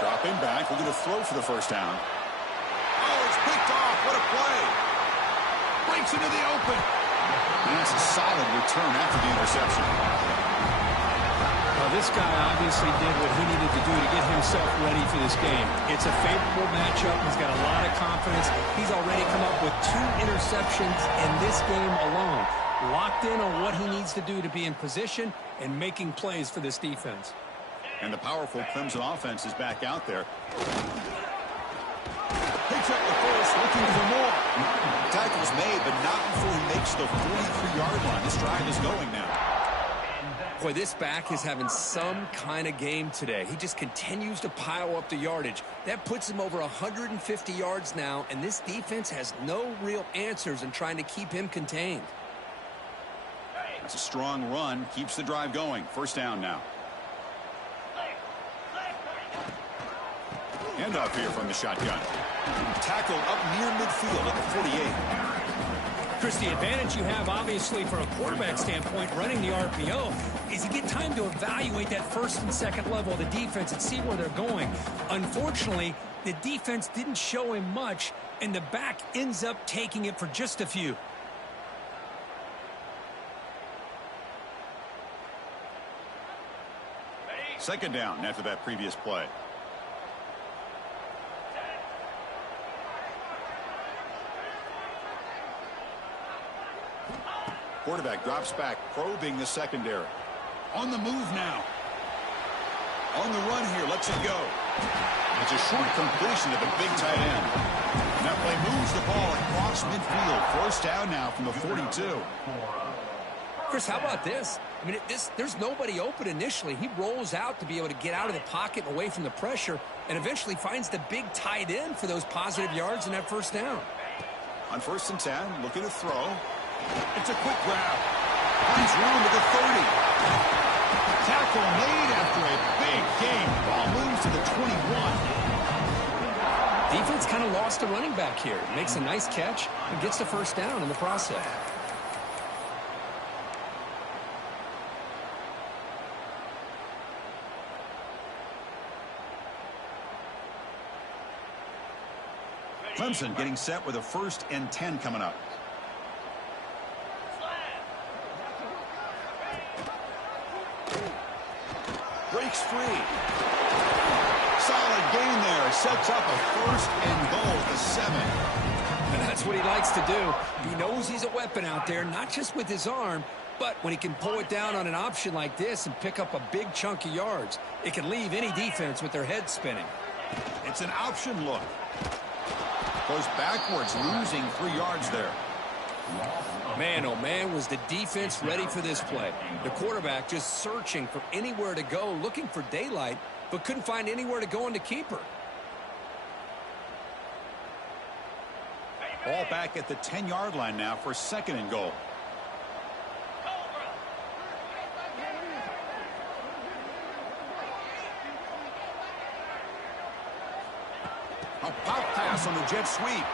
Dropping back, we're going to throw for the first down. Oh, it's picked off. What a play. Breaks into the open. And that's a solid return after the interception. Well, this guy obviously did what he needed to do to get himself ready for this game. It's a favorable matchup. He's got a lot of confidence. He's already come up with 2 interceptions in this game alone. Locked in on what he needs to do to be in position and making plays for this defense. And the powerful Clemson offense is back out there. Picks up the first, looking for more. Tackle's made, but not before he makes the 43-yard line. This drive is going now. Boy, this back is having some kind of game today. He just continues to pile up the yardage. That puts him over 150 yards now, and this defense has no real answers in trying to keep him contained. That's a strong run. Keeps the drive going. First down now. Handoff here from the shotgun. Tackle up near midfield at the 48. Chris, the advantage you have, obviously, from a quarterback standpoint, running the RPO, is you get time to evaluate that 1st and 2nd level of the defense and see where they're going. Unfortunately, the defense didn't show him much, and the back ends up taking it for just a few. Second down after that previous play. Quarterback drops back, probing the secondary. On the move now. On the run here, lets it go. It's a short completion to the big tight end. And that play moves the ball across midfield. First down now from the 42. Chris, how about this? I mean, there's nobody open initially. He rolls out to be able to get out of the pocket and away from the pressure and eventually finds the big tight end for those positive yards in that first down. On 1st and 10, looking to throw. It's a quick grab. Finds room at the 30. Tackle made after a big gain. Ball moves to the 21. Defense kind of lost a running back here. Makes a nice catch and gets the first down in the process. Clemson getting set with a 1st and 10 coming up. Breaks free. Solid gain there. Sets up a 1st and goal at the 7. And that's what he likes to do. He knows he's a weapon out there, not just with his arm, but when he can pull it down on an option like this and pick up a big chunk of yards, it can leave any defense with their head spinning. It's an option look. Goes backwards, losing 3 yards there. Man, oh man, was the defense ready for this play. The quarterback just searching for anywhere to go, looking for daylight, but couldn't find anywhere to go into keeper. Ball back at the 10-yard line now for 2nd and goal. A pop pass on the jet sweep.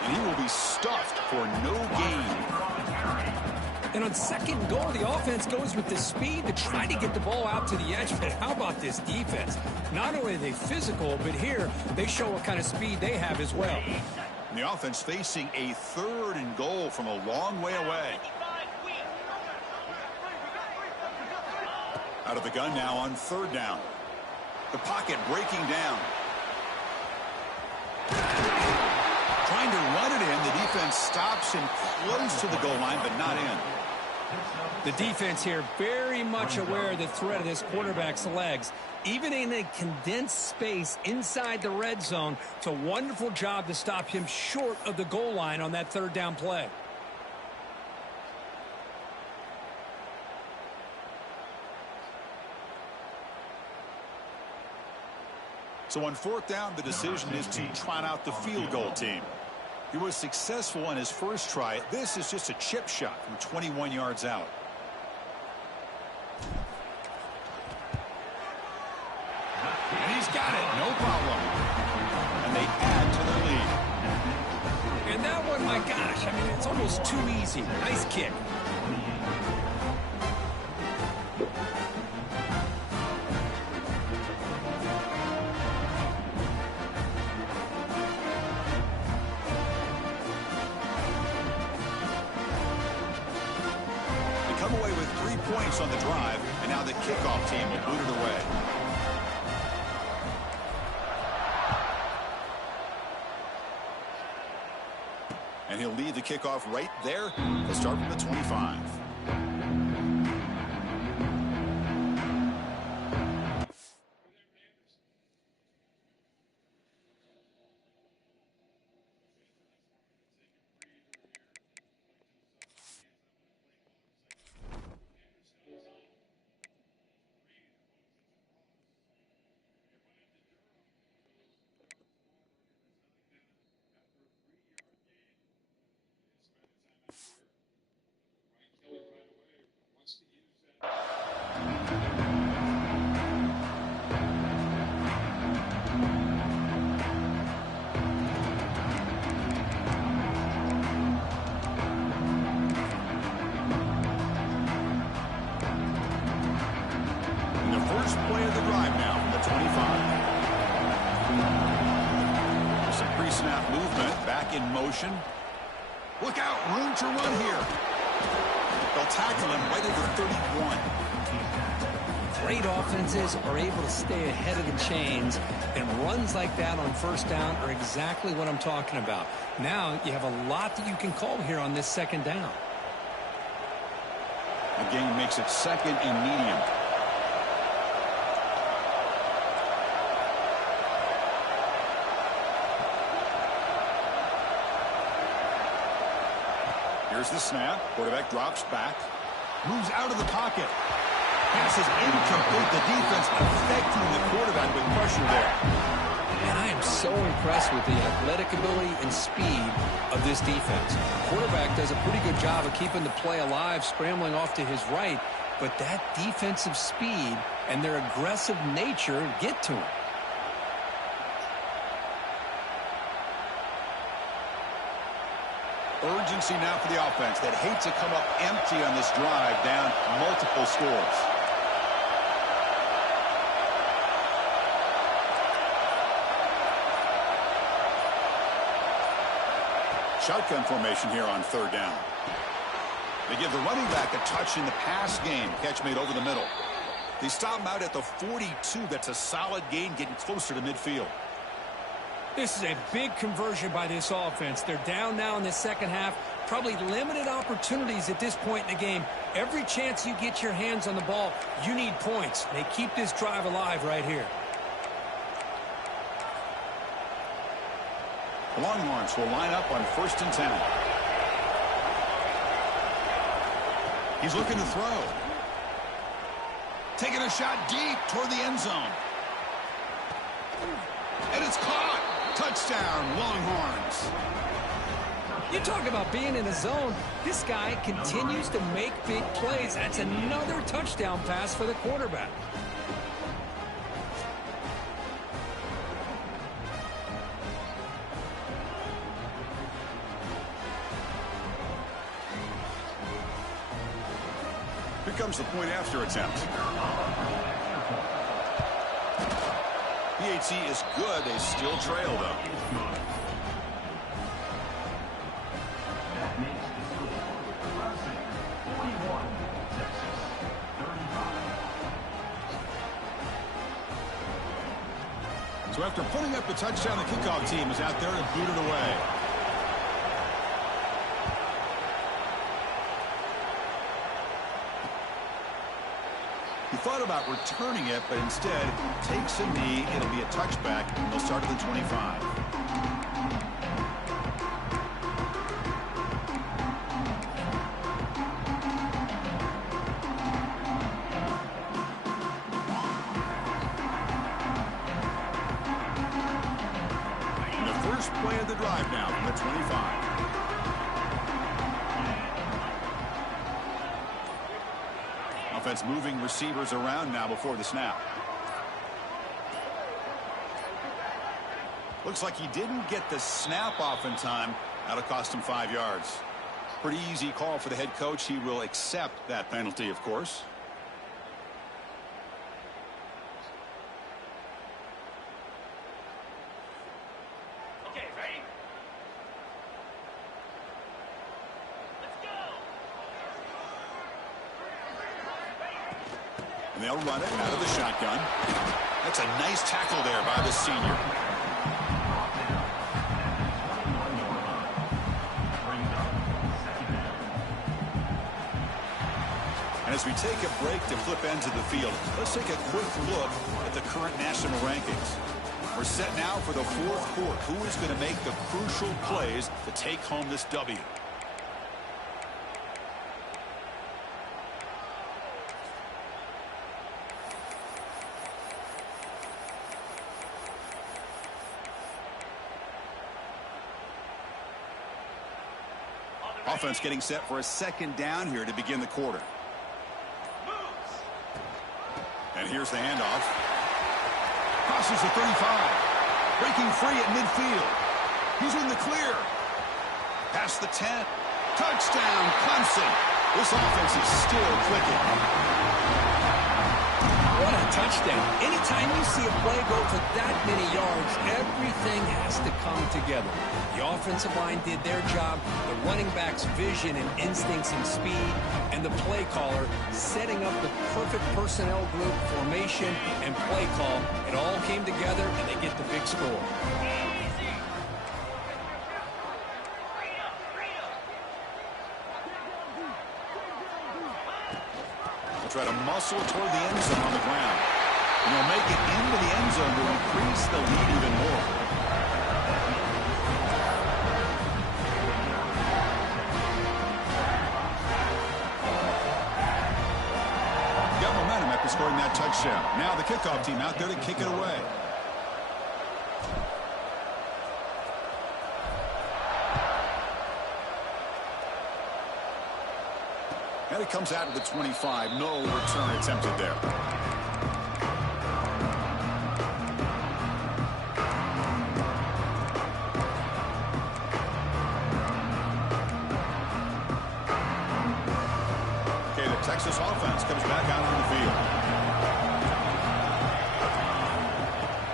And he will be stuffed for no gain. And on 2nd and goal, the offense goes with the speed to try to get the ball out to the edge. But how about this defense? Not only are they physical, but here they show what kind of speed they have as well. And the offense facing a 3rd and goal from a long way away. Out of the gun now on 3rd down. The pocket breaking down. Trying to run it in. The defense stops him close to the goal line, but not in. The defense here very much aware of the threat of this quarterback's legs. Even in a condensed space inside the red zone, it's a wonderful job to stop him short of the goal line on that 3rd down play. So on 4th down, the decision is to trot out the field goal team. He was successful on his first try. This is just a chip shot from 21 yards out. And he's got it, no problem. And they add to the lead. And that one, my gosh, I mean, it's almost too easy. Nice kick. Away with 3 points on the drive, and now the kickoff team will boot it away. And he'll lead the kickoff right there. He'll start from the 25. Play of the drive now from the 25. There's some pre-snap movement, back in motion. Look out, room to run here. They'll tackle him right at the 31. Great offenses are able to stay ahead of the chains, and runs like that on 1st down are exactly what I'm talking about. Now you have a lot that you can call here on this 2nd down. The game makes it 2nd and medium. Here's the snap. Quarterback drops back. Moves out of the pocket. Pass is incomplete. The defense affecting the quarterback with pressure there. And I am so impressed with the athletic ability and speed of this defense. The quarterback does a pretty good job of keeping the play alive, scrambling off to his right. But that defensive speed and their aggressive nature get to him. Urgency now for the offense that hates to come up empty on this drive, down multiple scores. Shotgun formation here on 3rd down. They give the running back a touch in the pass game. Catch made over the middle. They stop him out at the 42. That's a solid gain, getting closer to midfield. This is a big conversion by this offense. They're down now in the 2nd half. Probably limited opportunities at this point in the game. Every chance you get your hands on the ball, you need points. They keep this drive alive right here. Longhorns will line up on 1st and 10. He's looking to throw. Taking a shot deep toward the end zone. And it's caught. Touchdown, Longhorns. You talk about being in a zone. This guy continues to make big plays. That's another touchdown pass for the quarterback. Here comes the point after attempt. PAT is good. They still trail, though. That makes the score. Clemson 41, Texas 35. So after putting up the touchdown, the kickoff team is out there to boot it away. He thought about returning it, but instead takes a knee. It'll be a touchback. He'll start at the 25. And the first play of the drive now from the 25. Offense moving receivers around now before the snap. Looks like he didn't get the snap off in time. That'll cost him 5 yards. Pretty easy call for the head coach. He will accept that penalty, of course. Okay, ready? Let's go! And they'll run it out of the shotgun. That's a nice tackle there by the senior. And as we take a break to flip ends of the field, let's take a quick look at the current national rankings. We're set now for the 4th quarter. Who is going to make the crucial plays to take home this W? Offense getting set for a 2nd down here to begin the quarter. And here's the handoff. Crosses the 35. Breaking free at midfield. He's in the clear. Past the 10. Touchdown, Clemson. This offense is still clicking. What a touchdown. Anytime you see a play go for that many yards, everything has to come together. The offensive line did their job, the running back's vision and instincts and speed, and the play caller setting up the perfect personnel group, formation, and play call. It all came together, and they get the big score. Try to muscle toward the end zone on the ground. And he'll make it into the end zone to increase the lead even more. Got momentum after scoring that touchdown. Now the kickoff team out there to kick it away. And it comes out of the 25. No return attempted there. Okay, the Texas offense comes back out on the field.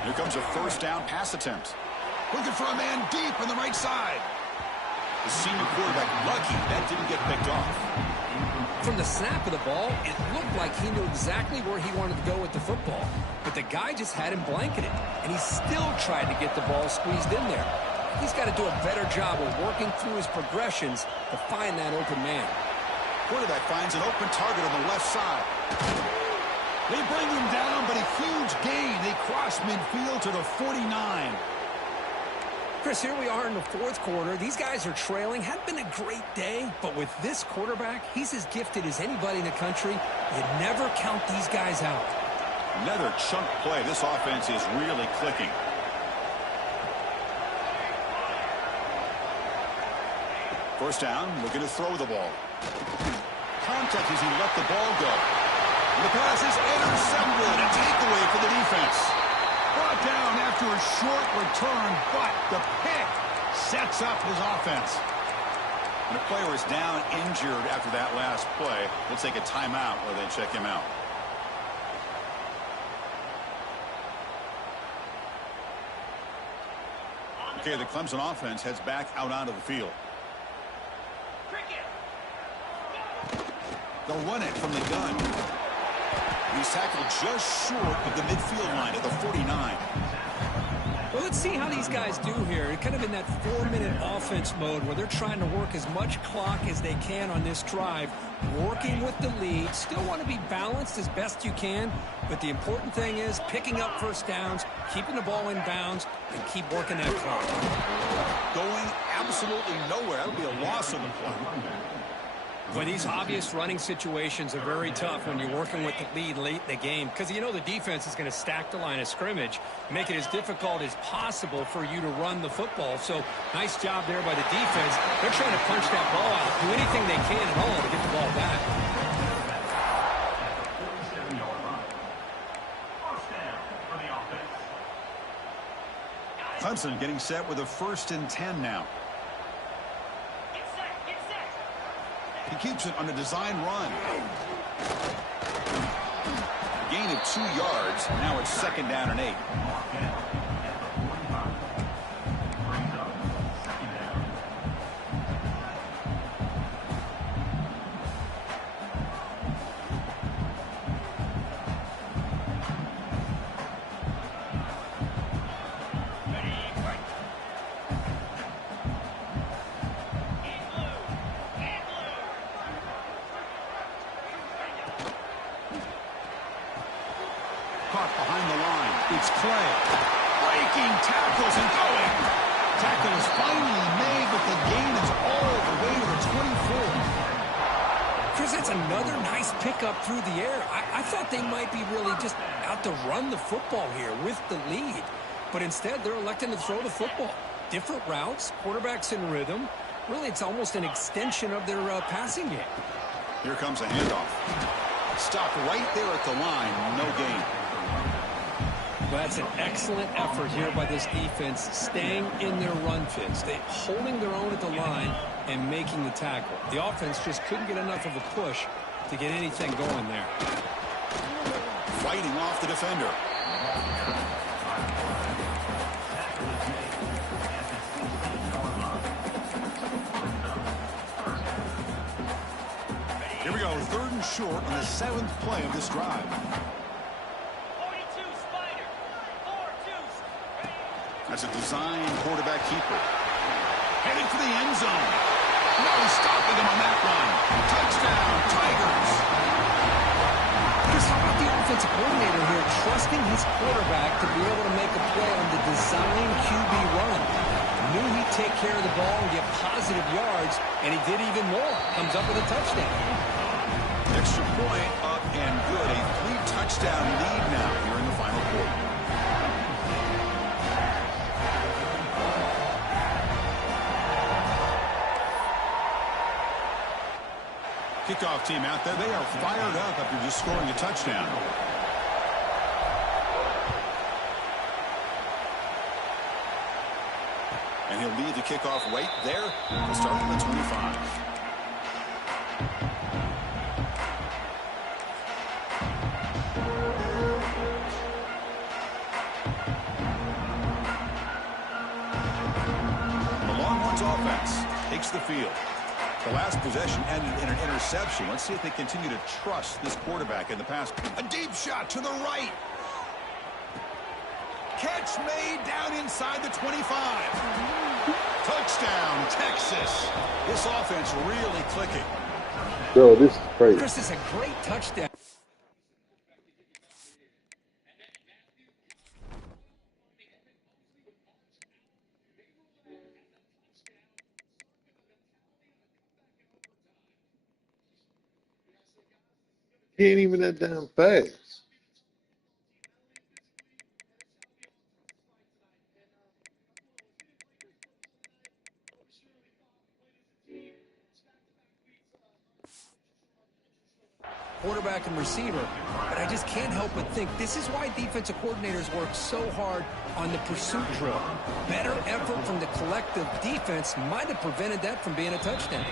Here comes a 1st down pass attempt. Looking for a man deep on the right side. The senior quarterback lucky that didn't get picked off. From the snap of the ball, it looked like he knew exactly where he wanted to go with the football. But the guy just had him blanketed, and he still tried to get the ball squeezed in there. He's got to do a better job of working through his progressions to find that open man. Quarterback finds an open target on the left side. They bring him down, but a huge gain. They cross midfield to the 49. Chris, here we are in the fourth quarter. These guys are trailing. Hadn't been a great day, but with this quarterback, he's as gifted as anybody in the country. You never count these guys out. Another chunk play. This offense is really clicking. First down, looking to throw the ball. Contact as he let the ball go. And the pass is intercepted. A takeaway for the defense. Brought down after a short return, but the pick sets up his offense. And the player is down injured after that last play. We'll take a timeout while they check him out. Okay, the Clemson offense heads back out onto the field. They'll run it from the gun. He's tackled just short of the midfield line at the 49. Well, let's see how these guys do here. They're kind of in that 4-minute offense mode where they're trying to work as much clock as they can on this drive, working with the lead. Still want to be balanced as best you can, but the important thing is picking up first downs, keeping the ball in bounds, and keep working that clock. Going absolutely nowhere. That would be a loss on the play. Well, these obvious running situations are very tough when you're working with the lead late in the game because you know the defense is going to stack the line of scrimmage, make it as difficult as possible for you to run the football. So nice job there by the defense. They're trying to punch that ball out, do anything they can at all to get the ball back. 47-yard line. First down for the offense. Clemson getting set with a 1st and 10 now. He keeps it on a design run. Gain of 2 yards. Now it's 2nd down and 8. Behind the line. It's Clay. Breaking tackles and going. Tackle is finally made, but the gain is all the way to the 24. Chris, that's another nice pickup through the air. I thought they might be really just out to run the football here with the lead. But instead, they're electing to throw the football. Different routes, quarterbacks in rhythm. Really, it's almost an extension of their passing game. Here comes a handoff. Stopped right there at the line. No gain. Well, that's an excellent effort here by this defense, staying in their run fits. They holding their own at the line and making the tackle. The offense just couldn't get enough of a push to get anything going there. Fighting off the defender. Here we go, 3rd and short on the 7th play of this drive. That's a design quarterback keeper. Heading for the end zone. No stopping him on that run. Touchdown, Tigers. Chris, how about the offensive coordinator here trusting his quarterback to be able to make a play on the design QB run? Knew he'd take care of the ball and get positive yards, and he did even more. Comes up with a touchdown. Extra point up and good. A 3-touchdown lead now here in the final quarter. Kickoff team out there. They are fired up after just scoring a touchdown. And he'll lead the kickoff right there. We'll start from the 25. The Longhorns offense takes the field. The last possession ended in an interception. Let's see if they continue to trust this quarterback in the pass. A deep shot to the right. Catch made down inside the 25. Touchdown, Texas. This offense really clicking. Yo, this is crazy. Chris, it's a great touchdown. He ain't even that damn fast. Quarterback and receiver, but I just can't help but think this is why defensive coordinators work so hard on the pursuit drill. Better effort from the collective defense might have prevented that from being a touchdown.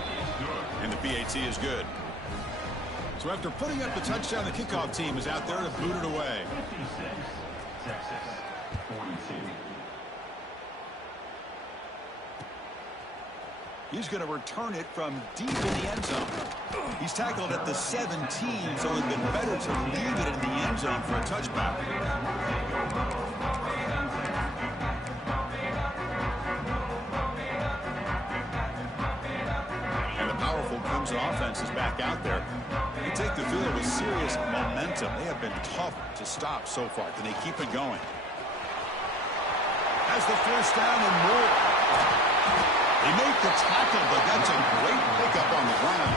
And the PAT is good. So after putting up the touchdown, the kickoff team is out there to boot it away. 56, Texas, 42. He's going to return it from deep in the end zone. He's tackled at the 17, so it would have been better to leave it in the end zone for a touchback. And the powerful Clemson offense is back out there. They take the field with serious momentum. They have been tough to stop so far. Can they keep it going? Has the first down and more. They make the tackle, but that's a great pickup on the ground.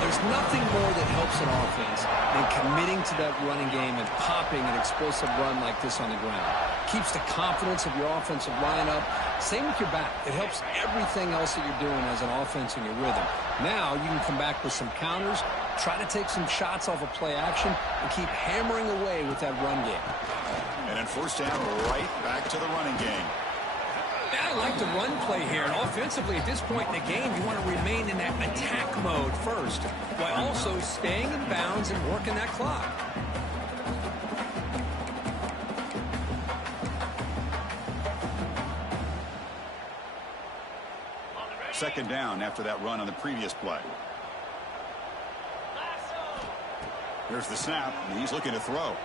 There's nothing more that helps an offense than committing to that running game and popping an explosive run like this on the ground. Keeps the confidence of your offensive lineup. Same with your back. It helps everything else that you're doing as an offense in your rhythm. Now you can come back with some counters, try to take some shots off of play action, and keep hammering away with that run game. And then first down, right back to the running game. I like the run play here, and offensively at this point in the game, you want to remain in that attack mode first, while also staying in bounds and working that clock. Second down after that run on the previous play. Here's the snap, and he's looking to throw.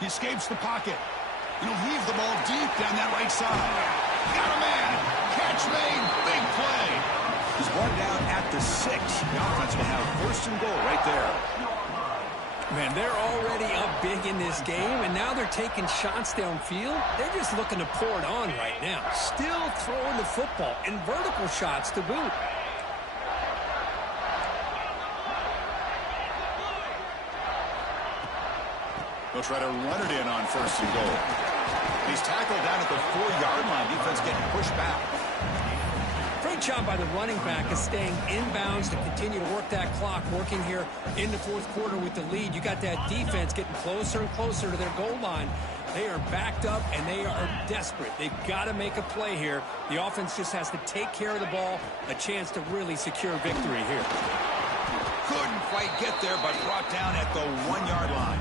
He escapes the pocket. He'll heave the ball deep down that right side. Got a man. Catch made. Big play. He's brought down at the 6. The offense will have first and goal right there. Man, they're already up big in this game, and now they're taking shots downfield. They're just looking to pour it on right now. Still throwing the football, and vertical shots to boot. They'll try to run it in on first and goal. He's tackled down at the 4-yard line. Defense getting pushed back. Great job by the running back of staying inbounds to continue to work that clock, working here in the fourth quarter with the lead. You got that defense getting closer and closer to their goal line. They are backed up, and they are desperate. They've got to make a play here. The offense just has to take care of the ball, a chance to really secure victory here. Couldn't quite get there, but brought down at the 1-yard line.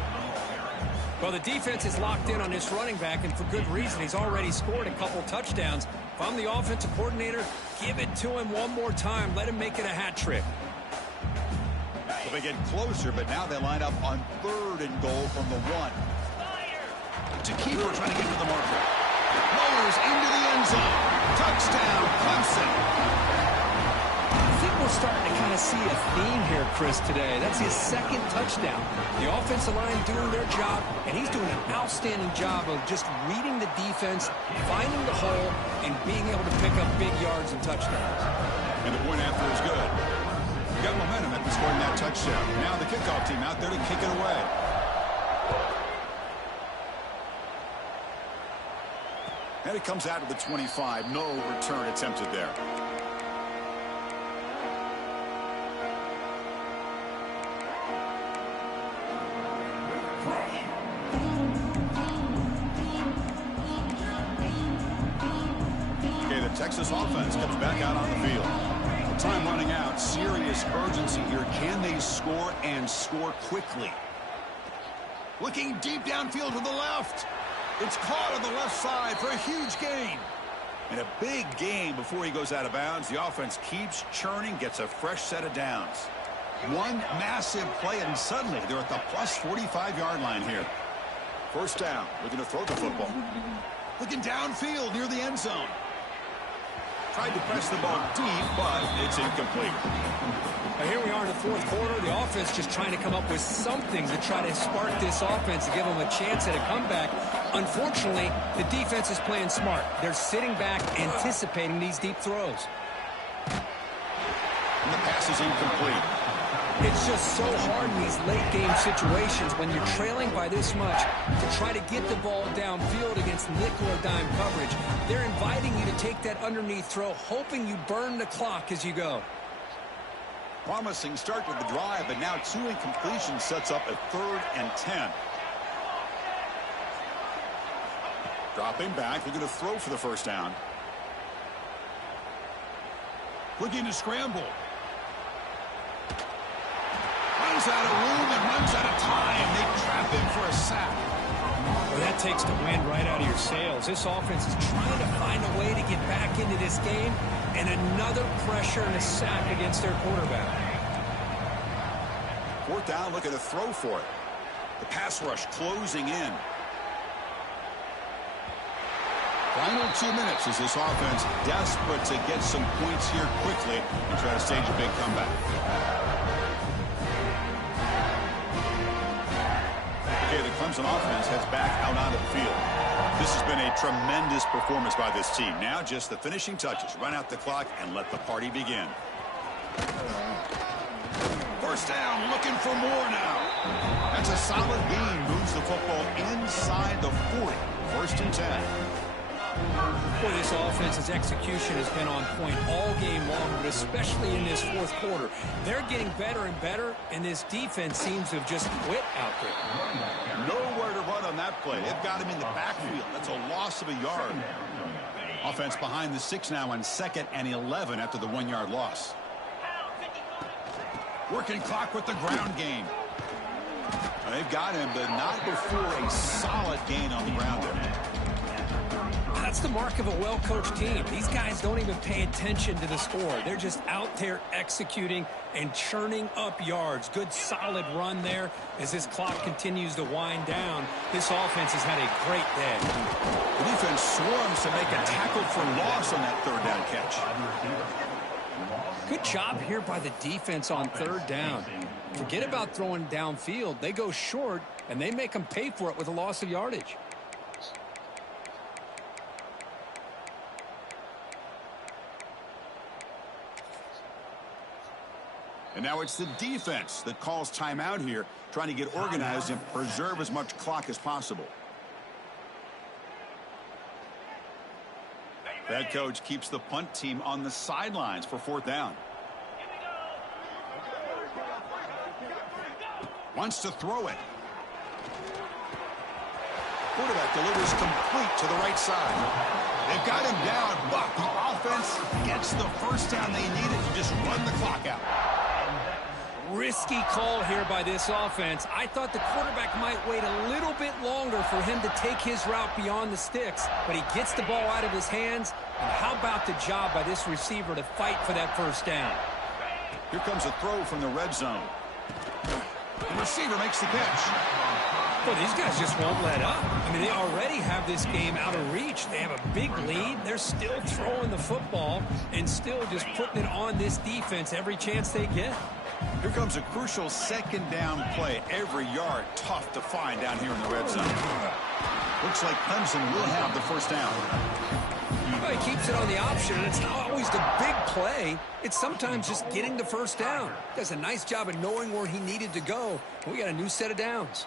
Well, the defense is locked in on this running back, and for good reason. He's already scored a couple touchdowns. If I'm the offensive coordinator, give it to him one more time. Let him make it a hat trick. So they get closer, but now they line up on 3rd and goal from the 1. To keeper trying to get to the marker. Lowers into the end zone. Touchdown, Clemson. I think we're starting to kind of see a theme here, Chris, today. That's his 2nd touchdown. The offensive line doing their job, and he's doing an outstanding job of just reading the defense, finding the hole, and being able to pick up big yards and touchdowns. And the point after is good. You got momentum after scoring that touchdown. Now the kickoff team out there to kick it away. And it comes out of the 25. No return attempted there. Texas offense comes back out on the field. Time running out. Serious urgency here. Can they score and score quickly? Looking deep downfield to the left. It's caught on the left side for a huge gain. And a big gain before he goes out of bounds. The offense keeps churning, gets a fresh set of downs. One massive play, and suddenly they're at the plus 45-yard line here. First down. Looking to throw the football. Looking downfield near the end zone. Tried to press the ball deep, but it's incomplete. Now here we are in the fourth quarter. The offense just trying to come up with something to try to spark this offense to give them a chance at a comeback. Unfortunately, the defense is playing smart. They're sitting back, anticipating these deep throws. And the pass is incomplete. It's just so hard in these late-game situations when you're trailing by this much to try to get the ball downfield against nickel or dime coverage. They're inviting you to take that underneath throw, hoping you burn the clock as you go. Promising start to the drive, but now 2 incompletions sets up a 3rd and 10. Dropping back, they're going to throw for the first down. Looking to scramble. Runs out of room and runs out of time. They trap him for a sack. Well, that takes the wind right out of your sails. This offense is trying to find a way to get back into this game, and another pressure and a sack against their quarterback. 4th down, looking to throw for it. The pass rush closing in. Final 2 minutes as this offense desperate to get some points here quickly and try to stage a big comeback. Okay, the Clemson offense heads back out onto the field. This has been a tremendous performance by this team. Now just the finishing touches. Run out the clock and let the party begin. First down, looking for more now. That's a solid gain. Moves the football inside the 40. 1st and 10. Boy, this offense's execution has been on point all game long, but especially in this 4th quarter. They're getting better and better, and this defense seems to have just quit out there. Nowhere to run on that play. They've got him in the backfield. That's a loss of a yard. Offense behind the 6 now on 2nd and 11 after the 1-yard loss. Working clock with the ground game. They've got him, but not before a solid gain on the ground there. That's the mark of a well-coached team. These guys don't even pay attention to the score. They're just out there executing and churning up yards. Good, solid run there as this clock continues to wind down. This offense has had a great day. The defense swarms to make a tackle for loss on that 3rd down catch. Good job here by the defense on 3rd down. Forget about throwing downfield. They go short, and they make them pay for it with a loss of yardage. And now it's the defense that calls timeout here, trying to get organized and preserve as much clock as possible. Head coach keeps the punt team on the sidelines for 4th down. Wants to throw it. Quarterback delivers complete to the right side. They've got him down, but the offense gets the first down they needed to just run the clock out. Risky call here by this offense. I thought the quarterback might wait a little bit longer for him to take his route beyond the sticks, but he gets the ball out of his hands. And how about the job by this receiver to fight for that first down? Here comes a throw from the red zone. The receiver makes the catch. Well, these guys just won't let up. I mean, they already have this game out of reach. They have a big lead. They're still throwing the football and still just putting it on this defense every chance they get. Here comes a crucial 2nd down play. Every yard tough to find down here in the red zone. Looks like Clemson will have the first down. Well, he keeps it on the option, and it's not always the big play. It's sometimes just getting the first down. Does a nice job of knowing where he needed to go. We got a new set of downs.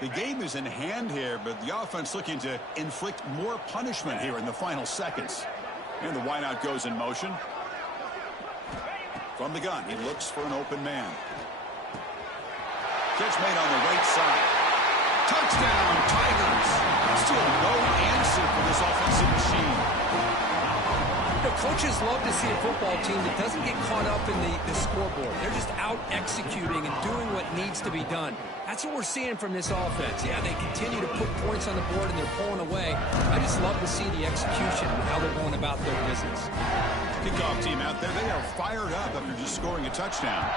The game is in hand here, but the offense looking to inflict more punishment here in the final seconds. And the wideout goes in motion. From the gun, he looks for an open man. Catch made on the right side. Touchdown, Tigers. Still no answer for this offensive machine. The coaches love to see a football team that doesn't get caught up in the scoreboard. They're just out executing and doing what needs to be done. That's what we're seeing from this offense. Yeah, they continue to put points on the board and they're pulling away. I just love to see the execution and how they're going about their business. Kickoff team out there, they are fired up after just scoring a touchdown.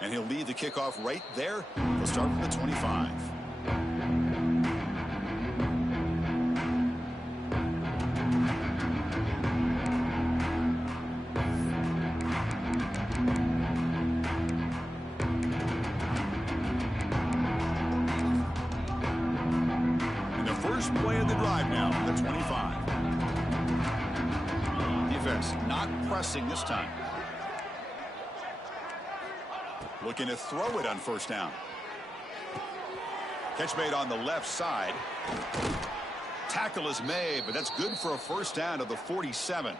And he'll lead the kickoff right there. He'll start from the 25. And the first play of the drive now, the 25. defense, not pressing this time. Looking to throw it on first down. Catch made on the left side. Tackle is made, but that's good for a first down to the 47.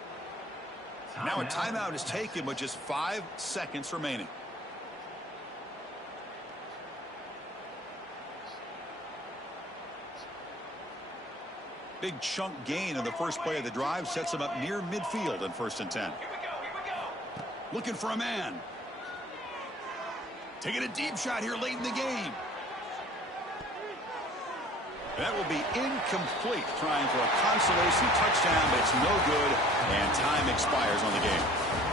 Now a timeout is taken with just 5 seconds remaining. Big chunk gain in the first play of the drive sets him up near midfield in 1st and 10. Looking for a man. Taking a deep shot here late in the game. That will be incomplete, trying for a consolation touchdown, but it's no good, and time expires on the game.